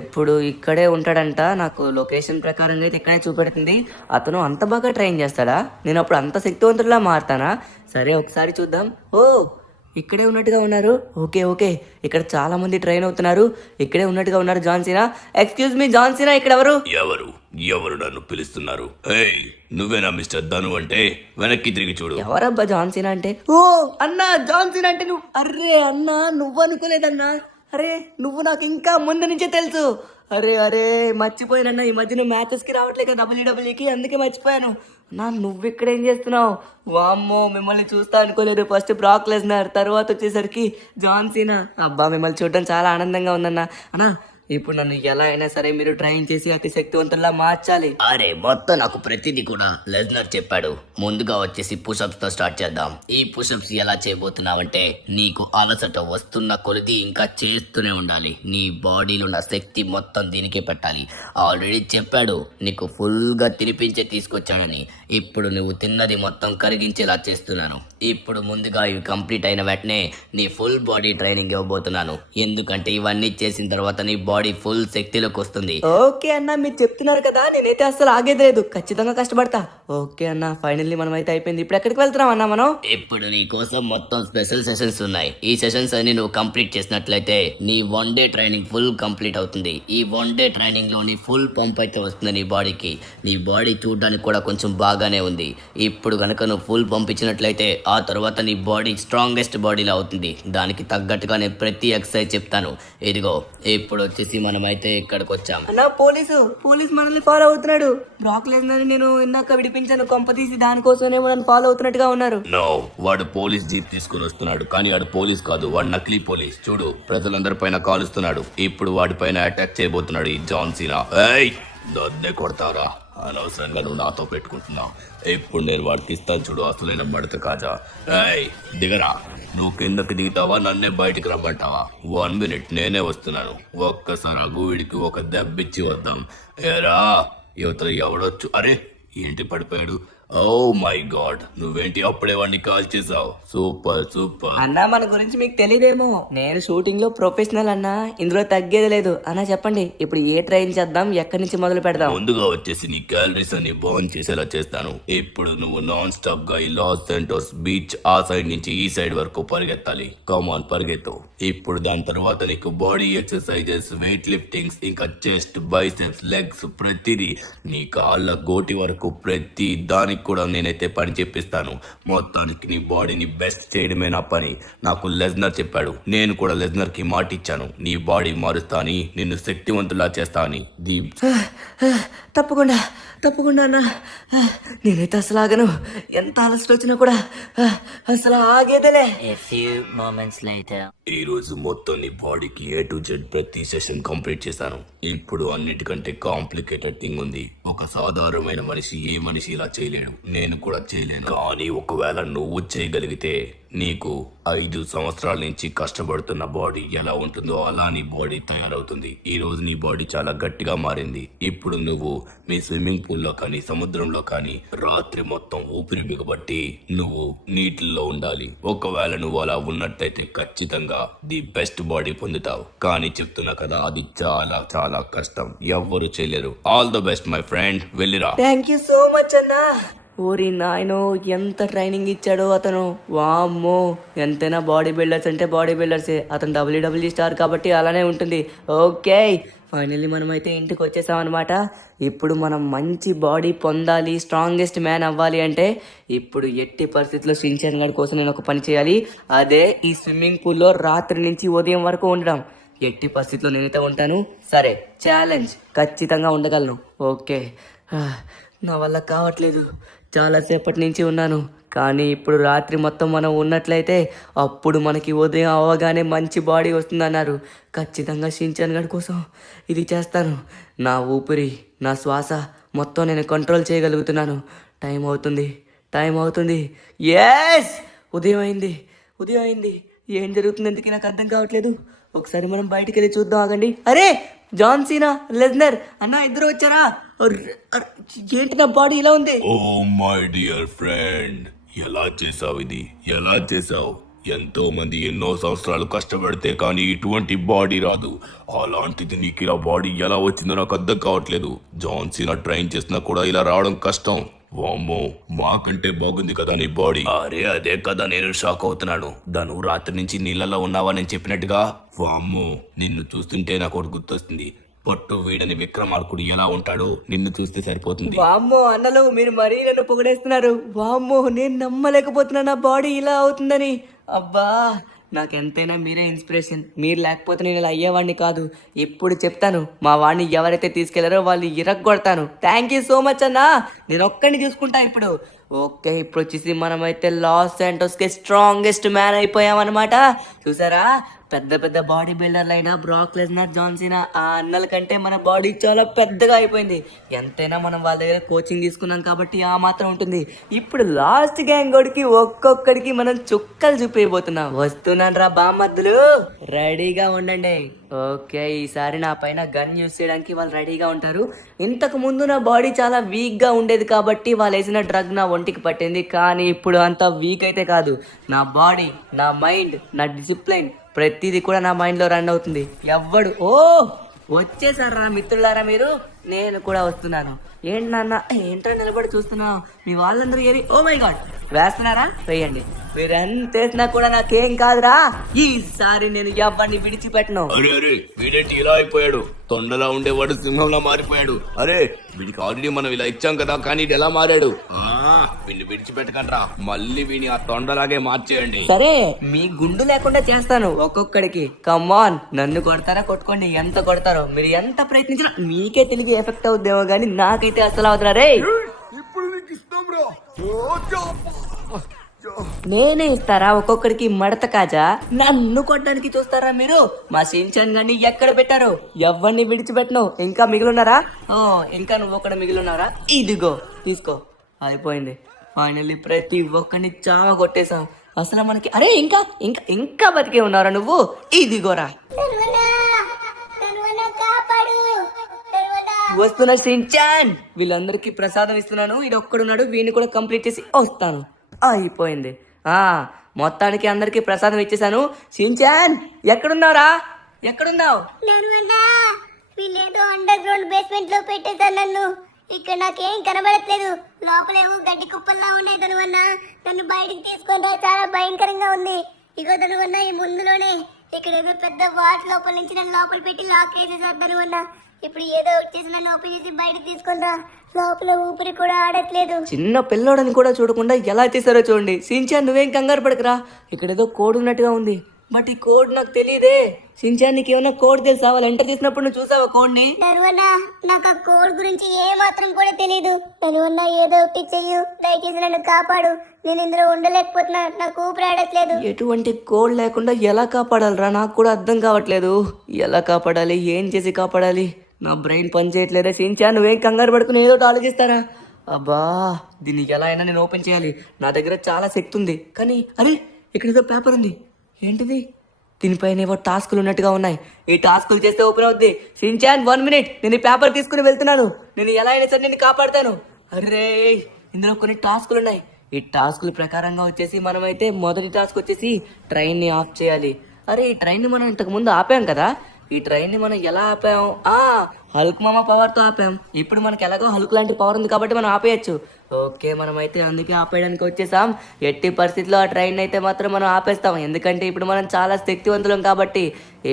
ఇప్పుడు ఇక్కడే ఉంటాడంట, నాకు లొకేషన్ ప్రకారంగా అయితే ఇక్కడే చూపెడుతుంది. అతను అంత బాగా ట్రైన్ చేస్తాడా? నేను అప్పుడు అంత శక్తివంతుడిలా మారుతానా? సరే, ఒకసారి చూద్దాం. ఓ, ఇక్కడే ఉన్నట్టుగా ఉన్నారు. ఓకే, ఇక్కడ చాలా మంది ట్రైన్ అవుతున్నారు. ఇక్కడే ఉన్నట్టుగా ఉన్నారు. జాన్సీనా, ఎక్స్క్యూజ్ మీ జాన్సీనా, ఇక్కడ ఎవరు? ఎవరు నన్ను పిలుస్తున్నారు? ఏయ్, నువ్వేనా మిస్టర్ ధను అంటే? వెనక్కి తిరిగి చూడు. ఎవరబ్బా జాన్సీనా అంటే? ఓ అన్నా, జాన్సీనా అంటే నువ్వు? అరే అన్నా, నువ్వు అనుకోలేదన్నా. అరే, నువ్వు నాకు ఇంకా ముందు నుంచే తెలుసు. అరే మర్చిపోయానన్నా, ఈ మధ్య నువ్వు మ్యాచెస్కి రావట్లేదు కదా WWEకి, అందుకే మర్చిపోయాను. నువ్వు ఇక్కడ ఏం చేస్తున్నావు? వామ్మో, మిమ్మల్ని చూస్తా అనుకోలేదు. ఫస్ట్ బ్రాక్ లెస్నర్, తర్వాత వచ్చేసరికి జాన్సీనా. అబ్బా, మిమ్మల్ని చూడడం చాలా ఆనందంగా ఉందన్నా. అన్నా, ఇప్పుడు నన్ను ఎలా అయినా సరే మీరు ట్రైన్ చేసి అతి శక్తివంతుల్లా మార్చాలి. అరే, మొత్తం నాకు ప్రతిదీ కూడా లెజ్నర్ చెప్పాడు. ముందుగా వచ్చేసి పుషప్స్ తో స్టార్ట్ చేద్దాం. ఈ పుషప్స్ ఎలా చేయబోతున్నావంటే, నీకు అలసట వస్తున్న కొలిది ఇంకా చేస్తూనే ఉండాలి. నీ బాడీలో ఉన్న శక్తి మొత్తం దీనికే పెట్టాలి. ఆల్రెడీ చెప్పాడు నీకు ఫుల్ గా తినిపించే తీసుకొచ్చాడని. ఇప్పుడు నువ్వు తిన్నది మొత్తం కరిగించేలా చేస్తున్నాను. ఇప్పుడు ముందుగా ఇవి కంప్లీట్ అయిన వెంటనే నీ ఫుల్ బాడీ ట్రైనింగ్ ఇవ్వబోతున్నాను. ఎందుకంటే ఇవన్నీ చేసిన తర్వాత నీ బాడీ ఫుల్ శక్తిలోకి వస్తుంది. ఓకే అన్న, మీరు చెప్తున్నారు కదా, నేనైతే అసలు ఆగేది లేదు, ఖచ్చితంగా కష్టపడతా. ఓకే అన్న, ఫైనల్లీ మనం అయితే అయిపోయింది. ఇప్పుడు ఎక్కడికి వెళ్తున్నాం అన్న మనం? ఇప్పుడు నీ కోసం మొత్తం స్పెషల్ సెషన్స్ ఉన్నాయి. ఈ సెషన్స్ అన్ని నువ్వు కంప్లీట్ చేసినట్లయితే నీ 1 డే ట్రైనింగ్ ఫుల్ కంప్లీట్ అవుతుంది. ఈ 1 డే ట్రైనింగ్ లో నీ ఫుల్ పంప్ అయితే వస్తుంది నీ బాడీకి. నీ బాడీ చూడడానికి కూడా కొంచెం బాగానే ఉంది. ఇప్పుడు కనుక నువ్వు ఫుల్ పంపించినట్లయితే ఆ తర్వాత నీ బాడీ స్ట్రాంగెస్ట్ బాడీలో అవుతుంది. దానికి తగ్గట్టుగా నేను ప్రతి ఎక్సర్సైజ్ చెప్తాను. ఇదిగో, ఇప్పుడు వచ్చేసి మనమైతే ఇక్కడికి వచ్చాం. అన్న, పోలీస్ మనల్ని ఫాలో అవుతున్నాడు. బ్రాక్ లెస్నర్ నేను ఇందాక విడిపించాను, కొంపతీసి దానికోసమేమో నన్ను ఫాలో అవుతున్నట్టుగా ఉన్నారు. నో, వాడు పోలీస్ జీప్ తీసుకుని వస్తున్నాడు, కానీ వాడు పోలీస్ కాదు, వాడు నకిలీ పోలీస్. చూడు, ప్రజలందరి పైన కాలుస్తున్నాడు. ఇప్పుడు వాడి పైన అటాక్ చేయబోతున్నాడు ఈ జాన్సీనా. ఏయ్, దన్నే కొడతారా? అనవసరంగా నువ్వు నాతో పెట్టుకుంటున్నావు. ఇప్పుడు నేను వాడికి ఇస్తాను చూడు, అసలైన మడత కాజా. ఏయ్, దిగరా. నువ్వు కిందకి దిగుతావా, నన్నే బయటికి రమ్మంటావా? 1 మినిట్, నేనే వస్తున్నాను. ఒక్కసారి ఆ గూడికి ఒక దెబ్బిచ్చి వద్దాం. ఏరా, యువతలు ఎవడొచ్చు? అరే, ఏంటి పడిపోయాడు? ఓ మై గాడ్, నువ్వేంటి అప్పుడే వాడిని కాల్ చేసావు? సూపర్. అన్నా, మన గురించి మీకు తెలియదేమో, నేను షూటింగ్ లో ప్రొఫెషనల్ అన్నా, ఇందులో తగ్గేది లేదు. అన్నా చెప్పండి, ఇప్పుడు ఏ ట్రైన్ చేద్దాం, ఎక్కడి నుంచి మొదలు పెడదాం? ముందుగా వచ్చేసి నీ క్యాలరీస్ అన్ని బర్న్ చేసేలా చేస్తాను. ఇప్పుడు నువ్వు నాన్ స్టాప్ గా ఈ లాస్ సెంటోస్ బీచ్ ఆ సైడ్ నుంచి ఈ సైడ్ వరకు పరిగెత్తాలి. కమాన్, పరిగెత్తు. ఇప్పుడు దాని తర్వాత నీకు బాడీ ఎక్సర్సైజెస్, వెయిట్ లిఫ్టింగ్స్, ఇంకా చెస్ట్, బైసెప్స్, లెగ్స్, ప్రతిదీ నీ కాళ్ళ గోటి వరకు ప్రతి దానికి కూడా నేనైతే పని చెప్పిస్తాను. మొత్తానికి నీ బాడీని బెస్ట్ చేయడమే నా పని. నాకు లెజ్నర్ చెప్పాడు, నేను కూడా లెజ్నర్ కి మాట ఇచ్చాను. నీ బాడీ మారుస్తా అని, నిన్ను శక్తివంతులా చేస్తా అని. తప్పకుండా అన్న, నేనైతే అసలు ఆగను. ఎంత అలసట వచ్చినా కూడా అసలు ఆగేదేలే. A few moments later. ఈ రోజు మొత్తం నీ బాడీకి A to Z ప్రతి సెషన్ కంప్లీట్ చేశాను. ఇప్పుడు అన్నిటికంటే కాంప్లికేటెడ్ థింగ్ ఉంది. ఒక సాధారణమైన మనిషి ఏ మనిషి ఇలా చేయలేడు, నేను కూడా చేయలేను. కానీ ఒకవేళ నువ్వు చేయగలిగితే నీకు 5 సంవత్సరాల నుంచి కష్టపడుతున్న బాడీ ఎలా ఉంటుందో అలా నీ బాడీ తయారవుతుంది. ఈ రోజు నీ బాడీ చాలా గట్టిగా మారింది. ఇప్పుడు నువ్వు మీ స్విమ్మింగ్ పూల్లో కానీ సముద్రంలో కానీ రాత్రి మొత్తం ఊపిరి బిగబట్టి నువ్వు నీటిల్లో ఉండాలి. ఒకవేళ నువ్వు అలా ఉన్నట్టయితే ఖచ్చితంగా ది బెస్ట్ బాడీ పొందుతావు. కానీ చెప్తున్నా కదా, అది చాలా చాలా కష్టం, ఎవ్వరు చేయలేరు. All the best my friend, వెళ్ళిరా. థ్యాంక్ యూ సో మచ్ అన్నా. ఓరి నాయనో, ఎంత ట్రైనింగ్ ఇచ్చాడో అతను. వామ్మో, ఎంతైనా బాడీ బిల్డర్స్ అంటే బాడీ బిల్డర్సే. అతను WWE స్టార్ కాబట్టి అలానే ఉంటుంది. ఓకే, ఫైనల్లీ మనమైతే ఇంటికి వచ్చేసాం అనమాట. ఇప్పుడు మనం మంచి బాడీ పొందాలి, స్ట్రాంగెస్ట్ మ్యాన్ అవ్వాలి అంటే ఇప్పుడు ఎట్టి పరిస్థితుల్లో షిన్చాన్ గారి కోసం నేను ఒక పని చేయాలి. అదే ఈ స్విమ్మింగ్ పూల్లో రాత్రి నుంచి ఉదయం వరకు ఉండడం. ఎట్టి పరిస్థితుల్లో నేనైతే ఉంటాను. సరే, ఛాలెంజ్ ఖచ్చితంగా ఉండగలను. ఓకే, నా వల్ల కావట్లేదు, చాలాసేపటి నుంచి ఉన్నాను. కానీ ఇప్పుడు రాత్రి మొత్తం మనం ఉన్నట్లయితే అప్పుడు మనకి ఉదయం అవ్వగానే మంచి బాడీ వస్తుందన్నారు. ఖచ్చితంగా షిన్చాన్ గడి కోసం ఇది చేస్తాను. నా ఊపిరి, నా శ్వాస మొత్తం నేను కంట్రోల్ చేయగలుగుతున్నాను. టైం అవుతుంది. ఎస్, ఉదయం అయింది. ఏం జరుగుతుంది ఎందుకు నాకు అర్థం కావట్లేదు. ఒకసారి మనం బయటికి వెళ్ళి చూద్దాం. ఆగండి. అరే, జాన్ సీనా, లెజ్నర్ అన్న ఇద్దరు వచ్చారా? ఏంటి నా బాడీ ఇలా ఉంది? ఓ మై డియర్ ఫ్రెండ్, ఎలా చేసావు ఇది? ఎలా చేసావు? ఎంతో మంది ఎన్నో సంవత్సరాలు కష్టపడితే కానీ ఇటువంటి బాడీ రాదు. అలాంటిది నీకు ఇలా బాడీ ఎలా వచ్చిందో నాకు అర్థం కావట్లేదు. జాన్ సీనా ట్రైన్ చేసినా కూడా ఇలా రావడం కష్టం. వామ్మో, మాకంటే బాగుంది కదా నీ బాడీ. అరే అదే కదా నేను షాక్ అవుతున్నాను. దాను రాత్రి నుంచి నీళ్ళలో ఉన్నావా నేను చెప్పినట్టుగా? వామ్మో, నిన్ను చూస్తుంటే నాకు ఒకటి గుర్తొస్తుంది. పట్టు వీడని విక్రమార్కుడు ఎలా ఉంటాడో నిన్ను చూస్తే సరిపోతుంది. వామ్మో అన్నలు, మీరు మరీ నన్ను పొగడేస్తున్నారు. వామ్మో, నేను నమ్మలేకపోతున్నా నా బాడీ ఇలా అవుతుందని. అబ్బా, నాకెంతైనా మీరే ఇన్స్పిరేషన్. మీరు లేకపోతే నేను ఇలా అయ్యేవాడిని కాదు. ఇప్పుడు చెప్తాను, మా వాడిని ఎవరైతే తీసుకెళ్లారో వాళ్ళు ఇరగ్గొడతాను. థ్యాంక్ యూ సో మచ్ అన్నా, నేను ఒక్కడిని చూసుకుంటా ఇప్పుడు. ఓకే, ఇప్పుడు వచ్చేసి మనమైతే లాస్ శాంటోస్కి స్ట్రాంగెస్ట్ మ్యాన్ అయిపోయామన్నమాట. చూసారా, పెద్ద పెద్ద బాడీ బిల్డర్లు అయినా బ్రాక్ లెస్నర్, జాన్ సీనా ఆ అన్నల కంటే మన బాడీ చాలా పెద్దగా అయిపోయింది. ఎంతైనా మనం వాళ్ళ దగ్గర కోచింగ్ తీసుకున్నాం కాబట్టి ఆ మాత్రం ఉంటుంది. ఇప్పుడు లాస్ట్ గ్యాంగ్ గోడికి ఒక్కొక్కడికి మనం చుక్కలు చూపించబోతున్నాం. వస్తున్నాను రా బామ్మద్దులు, రెడీగా ఉండండి. ఓకే, ఈసారి నా పైన గన్ యూస్ చేయడానికి వాళ్ళు రెడీగా ఉంటారు. ఇంతకు ముందు నా బాడీ చాలా వీక్గా ఉండేది కాబట్టి వాళ్ళు వేసిన డ్రగ్ నా ఒంటికి పట్టింది. కానీ ఇప్పుడు అంత వీక్ అయితే కాదు. నా బాడీ, నా మైండ్, నా డిసిప్లైన్ ప్రతిదీ కూడా నా మైండ్లో రన్ అవుతుంది. ఎవ్వడు వచ్చేసారా మిత్రులారా మీరు? నేను కూడా వస్తున్నాను. ఏంటి నాన్న, ఏంటో నిలబడి చూస్తున్నావు? మీ వాళ్ళందరూ ఏరి, ఓ మై గాడ్, వేస్తున్నారా? వేయండి. మీరు ఎంత వేసినా కూడా నాకేం కాదురా. ఈసారి నేను ఎవరిని విడిచిపెట్టను. అరే అరే, వీడేంటి ఇలా అయిపోయాడు? తొండలా ఉండేవాడు సింహంలా మారిపోయాడు. అరే, వీడికి ఆల్రెడీ మనం ఇలా ఇచ్చాం కదా, కానీ ఇది ఎలా మారాడు? వీడిని విడిచిపెట్టకండ్రా, మళ్ళీ వీడిని ఆ తొండలాగే మార్చేయండి. సరే, మీ గుండు లేకుండా చేస్తాను ఒక్కొక్కడికి. కమాన్, నన్ను కొడతారా? కొట్టుకోండి. ఎంత కొడతారో, మీరు ఎంత ప్రయత్నించినా మీకే తిరిగి ఎఫెక్ట్ అవుద్దేమో కానీ నాకైతే అసలు అవుతున్నా రే. ఇప్పుడు నీకు ఇస్తాం రా. నేనే ఇస్తారా ఒక్కొక్కడికి మడత కాజా? నన్ను కొట్టడానికి చూస్తారా మీరు? మా షిన్చాన్ గాని ఎక్కడ పెట్టారు? ఎవరిని విడిచిపెట్టను. ఇంకా మిగిలిన్నారా? ఇంకా నువ్వు ఒక్కడ మిగిలిన్నారా? ఇదిగో తీసుకో, అయిపోయింది. ఫైనల్లీ ప్రతి ఒక్కరిని చావ కొట్టేశాం. అసలు మనకి అరే ఇంకా ఇంకా ఇంకా బతికే ఉన్నారా నువ్వు? ఇదిగోరా, వస్తున్నా షిన్చాన్. వీళ్ళందరికీ ప్రసాదం ఇస్తున్నాను. ఇది ఒక్కడున్నాడు, వీడిని కూడా కంప్లీట్ చేసి వస్తాను. అయిపోయింది. మొత్తానికి అందరికి ప్రసాదం ఇచ్చేసాను. షిన్చాన్, ఎక్కడున్నావురా? ఎక్కడున్నావు? వీళ్ళేదో అండర్ గ్రౌండ్ బేస్మెంట్ లో పెట్టేశారు నన్ను. ఇక్కడ నాకేం కనబడట్లేదు. లోపలేమో గడ్డి కుప్పల్లా ఉన్నాయి. నన్ను బయటికి తీసుకొని చాలా భయంకరంగా ఉంది. ఇగో తనువన్నా, ఈ ముందులోనే ఇక్కడ ఏదో పెద్ద వాట్ లోపల నుంచి నన్ను లోపల పెట్టి లాక్ చేసేసారు తనువన్నా. ఇప్పుడు ఏదో వచ్చేసి నన్ను ఓపెన్ చేసి బయటకు తీసుకొని రా. లోపల ఊపిరి కూడా ఆడట్లేదు. చిన్న పిల్లోడని కూడా చూడకుండా ఎలా చేశారో చూడండి. షిన్చాన్, నువ్వేం కంగారు పడకరా. ఇక్కడ ఏదో కోడ్ ఉన్నట్టుగా ఉంది, బట్ ఈ కోడ్ నాకు తెలియదే. షిన్చాన్, నీకు ఏమన్నా కోడ్ తెలుసా? వాళ్ళు ఎంటర్ చేసినప్పుడు నువ్వు చూసావా కోడ్ ని? నాకు ఆ కోడ్ గురించి ఏ మాత్రం కూడా తెలియదు. తనువన్నా, ఏదో ఒకటి చెయ్యు, దయచేసి నన్ను కాపాడు. నేను ఇందులో ఉండలేకపోతున్నా, నాకు ఊపిరి ఆడట్లేదు. ఎటువంటి కోడ్ లేకుండా ఎలా కాపాడాలరా? నాకు కూడా అర్థం కావట్లేదు. ఎలా కాపాడాలి, ఏం చేసి కాపాడాలి? నా బ్రెయిన్ పని చేయట్లేదే. షిన్చాన్, నువ్వేం కంగారు పడుకుని ఏదో ఆలోచిస్తారా? అబ్బా, దీన్ని ఎలా అయినా నేను ఓపెన్ చేయాలి. నా దగ్గర చాలా శక్తి ఉంది. కానీ అరే, ఇక్కడ ఏదో పేపర్ ఉంది. ఏంటిది? దీనిపైన ఏవో టాస్కులు ఉన్నట్టుగా ఉన్నాయి. ఈ టాస్కులు చేస్తే ఓపెన్ అవుద్ది. షిన్చాన్ 1 మినిట్, నేను ఈ పేపర్ తీసుకుని వెళ్తున్నాను. నేను ఎలా అయినా సరే నిన్ను కాపాడుతాను. అరే ఇందులో కొన్ని టాస్కులు ఉన్నాయి. ఈ టాస్కుల ప్రకారంగా వచ్చేసి మనమైతే మొదటి టాస్క్ వచ్చేసి ట్రైన్ని ఆఫ్ చేయాలి. అరే ఈ ట్రైన్ని మనం ఇంతకు ముందు ఆపాం కదా, ఈ ట్రైన్ని మనం ఎలా ఆపాం? హల్క్ మామ పవర్తో ఆపాం. ఇప్పుడు మనకి ఎలాగో హల్క్ లాంటి పవర్ ఉంది కాబట్టి మనం ఆపేయచ్చు. ఓకే, మనమైతే అందుకే ఆపేయడానికి వచ్చేసాం. ఎట్టి పరిస్థితిలో ఆ ట్రైన్ అయితే మాత్రం మనం ఆపేస్తాం, ఎందుకంటే ఇప్పుడు మనం చాలా శక్తివంతులం కాబట్టి.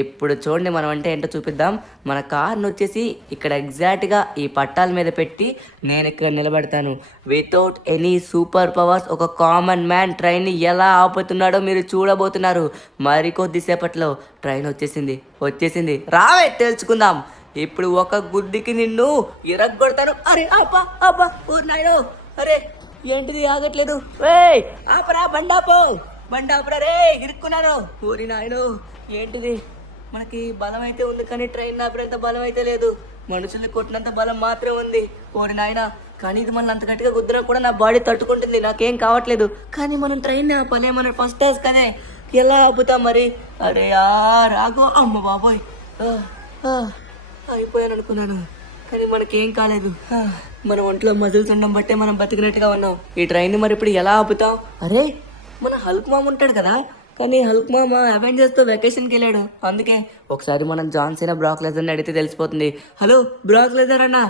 ఇప్పుడు చూడండి మనం అంటే ఏంటో చూపిద్దాం. మన కార్ను వచ్చేసి ఇక్కడ ఎగ్జాక్ట్గా ఈ పట్టాల మీద పెట్టి నేను ఇక్కడ నిలబెడతాను. వితౌట్ ఎనీ సూపర్ పవర్స్ ఒక కామన్ మ్యాన్ ట్రైన్ని ఎలా ఆపుతున్నాడో మీరు చూడబోతున్నారు. మరికొద్దిసేపట్లో ట్రైన్ వచ్చేసింది. రావే తెలుసుకుందాం. ఇప్పుడు ఒక గుద్దికి నిన్ను ఇరగొడతాను. అరే అబ్బా అబ్బా, ఓ నాయనో, అరే ఏంటిది ఆగట్లేదు? ఏయ్ ఆపరా, బండాపురా రే, ఇరుక్కున్నాను. ఓరి నాయనో, ఏంటిది? మనకి బలం అయితే ఉంది కానీ ట్రైన్ ఆపినంత బలం అయితే లేదు. మనుషుల్ని కొట్టినంత బలం మాత్రమే ఉంది. ఓరి నాయన, కానీ ఇది మన అంత గట్టిగా గుద్దినా కూడా నా బాడీ తట్టుకుంటుంది, నాకేం కావట్లేదు. కానీ మనం ట్రైన్ ఆపాలి, మన ఫస్ట్ టాస్ కదే, ఎలా ఆపుతాం మరి? అరే రాగో, అమ్మ బాబోయ్, అయిపోయాను అనుకున్నాను కానీ మనకేం కాలేదు. మన ఒంట్లో మజిల్స్ ఉండడం బట్టే మనం బతికినట్టుగా ఉన్నాం. ఈ ట్రైన్ మరి ఇప్పుడు ఎలా ఆపుతాం? అరే మన హల్క్ మామ ఉంటాడు కదా, కానీ హల్క్ మామ అవెంజర్స్ తో వెకేషన్కి వెళ్ళాడు. అందుకే ఒకసారి మనం జాన్ సీనా బ్రాక్ లెజర్ని అడిగితే తెలిసిపోతుంది. హలో బ్రాక్ లెజర్ అన్నా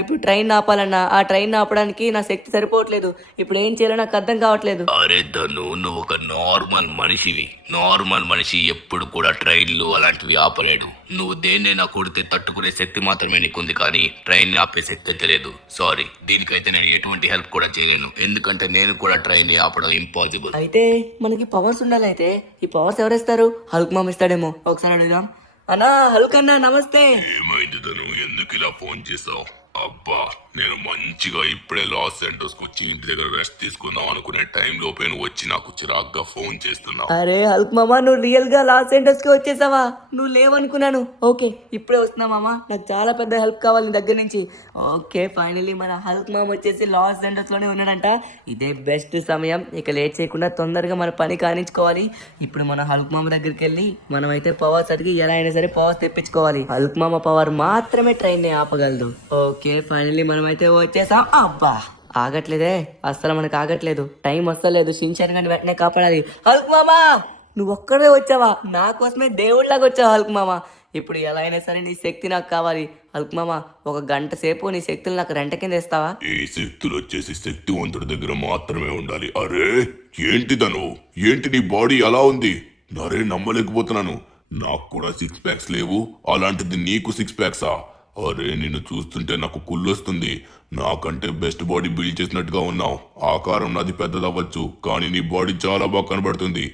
ఇప్పుడు ట్రైన్ ఆపాలన్నా, ఆ ట్రైన్ ఆపడానికి నా శక్తి సరిపోవట్లేదు. ఇప్పుడు ఏం చేయాలో నాకు అర్థం కావట్లేదు. అరే ధను, నువ్వు ఒక నార్మల్ మనిషివి. నార్మల్ మనిషి ఎప్పుడు కూడా ట్రైన్లు అలాంటివి ఆపలేడు. నువ్వు దేన్నైనా కొడితే తట్టుకునే శక్తి మాత్రమే నీకుంది, కానీ ట్రైన్ ఆపే శక్తి అయితే లేదు. సారీ, దీనికైతే నేను ఎటువంటి హెల్ప్ కూడా చేయలేను, ఎందుకంటే నేను కూడా ట్రైన్ ఆపడం ఇంపాసిబుల్. అయితే మనకి పవర్స్ ఉండాలి. అయితే ఈ పవర్స్ ఎవరిస్తారు? హల్క్ మామ ఇస్తాడేమో, ఒకసారి అడుగుదాం. అన్నా హల్క్ అన్నా నమస్తే. ఏమైంది ధను, ఎందుకు ఇలా ఫోన్ చేసావు? అబ్బా, నేను మంచిగా ఇప్పుడే లాస్ సెంటర్స్ కు వచ్చి ఇంటి దగ్గర రెస్ట్ తీసుకుందాం అనుకునే టైం లోపే నువ్వు వచ్చి నాకు చిరాగ్గా ఫోన్ చేస్తున్నావు. అరే హల్క్ మామ, నువ్వు రియల్ గా లాస్ ఏంజల్స్ కి వచ్చేసావా? నువ్వు లేవనుకున్నాను. ఓకే, ఇప్పుడే వస్తున్నా మామ, నాకు చాలా పెద్ద హెల్ప్ కావాలి నీ దగ్గర నుంచి. ఓకే, ఫైనలీ మన హల్క్ మామ వచ్చేసి లాస్ ఏంజల్స్ లోనే ఉన్నాడంట. ఇదే బెస్ట్ సమయం, ఇక లేట్ చేయకుండా తొందరగా మన పని కానించుకోవాలి. ఇప్పుడు మన హల్క్ మామ దగ్గరికి వెళ్ళి మనమైతే పవర్స్ అడిగి ఎలా అయినా సరే పవర్స్ తెప్పించుకోవాలి. హల్క్ మామ పవర్ మాత్రమే ట్రైన్ ని ఆపగలదు. ఓకే, ఫైనలీ మనమైతే వచ్చేసాం. అబ్బా ఆగట్లేదే, అస్సలు మనకు ఆగట్లేదు, టైం వస్తలేదు. షిన్చాన్ గాని వెంటనే కాపాడాలి. హల్క్ మామా, నువ్వు ఒక్కడే వచ్చావా? నా కోసమే దేవుళ్ళలాగా వచ్చావు హల్క్ మామ. ఇప్పుడు ఎలా అయినా సరే నీ శక్తి నాకు కావాలి. హల్క్ మామ, 1 గంట సేపు నీ శక్తులు నాకు రెంట కింద ఇస్తావా? ఈ శక్తులు వచ్చేసి శక్తివంతుడి దగ్గర మాత్రమే ఉండాలి. అరే ఏంటిదను, ఏంటి నీ బాడీ అలా ఉంది? అరే నమ్మలేకపోతున్నాను, నాకు కూడా 6 ప్యాక్స్ లేవు, అలాంటిది నీకు 6 ప్యాక్సా? అరే నిన్ను చూస్తుంటే నాకు కుళ్ళొస్తుంది. నాకంటే బెస్ట్ బాడీ బిల్డ్ చేసినట్టుగా ఉన్నావు. ఆకారం నాది పెద్దదవ్వచ్చు, కానీ నీ బాడీ చాలా బాగా కనబడుతుంది.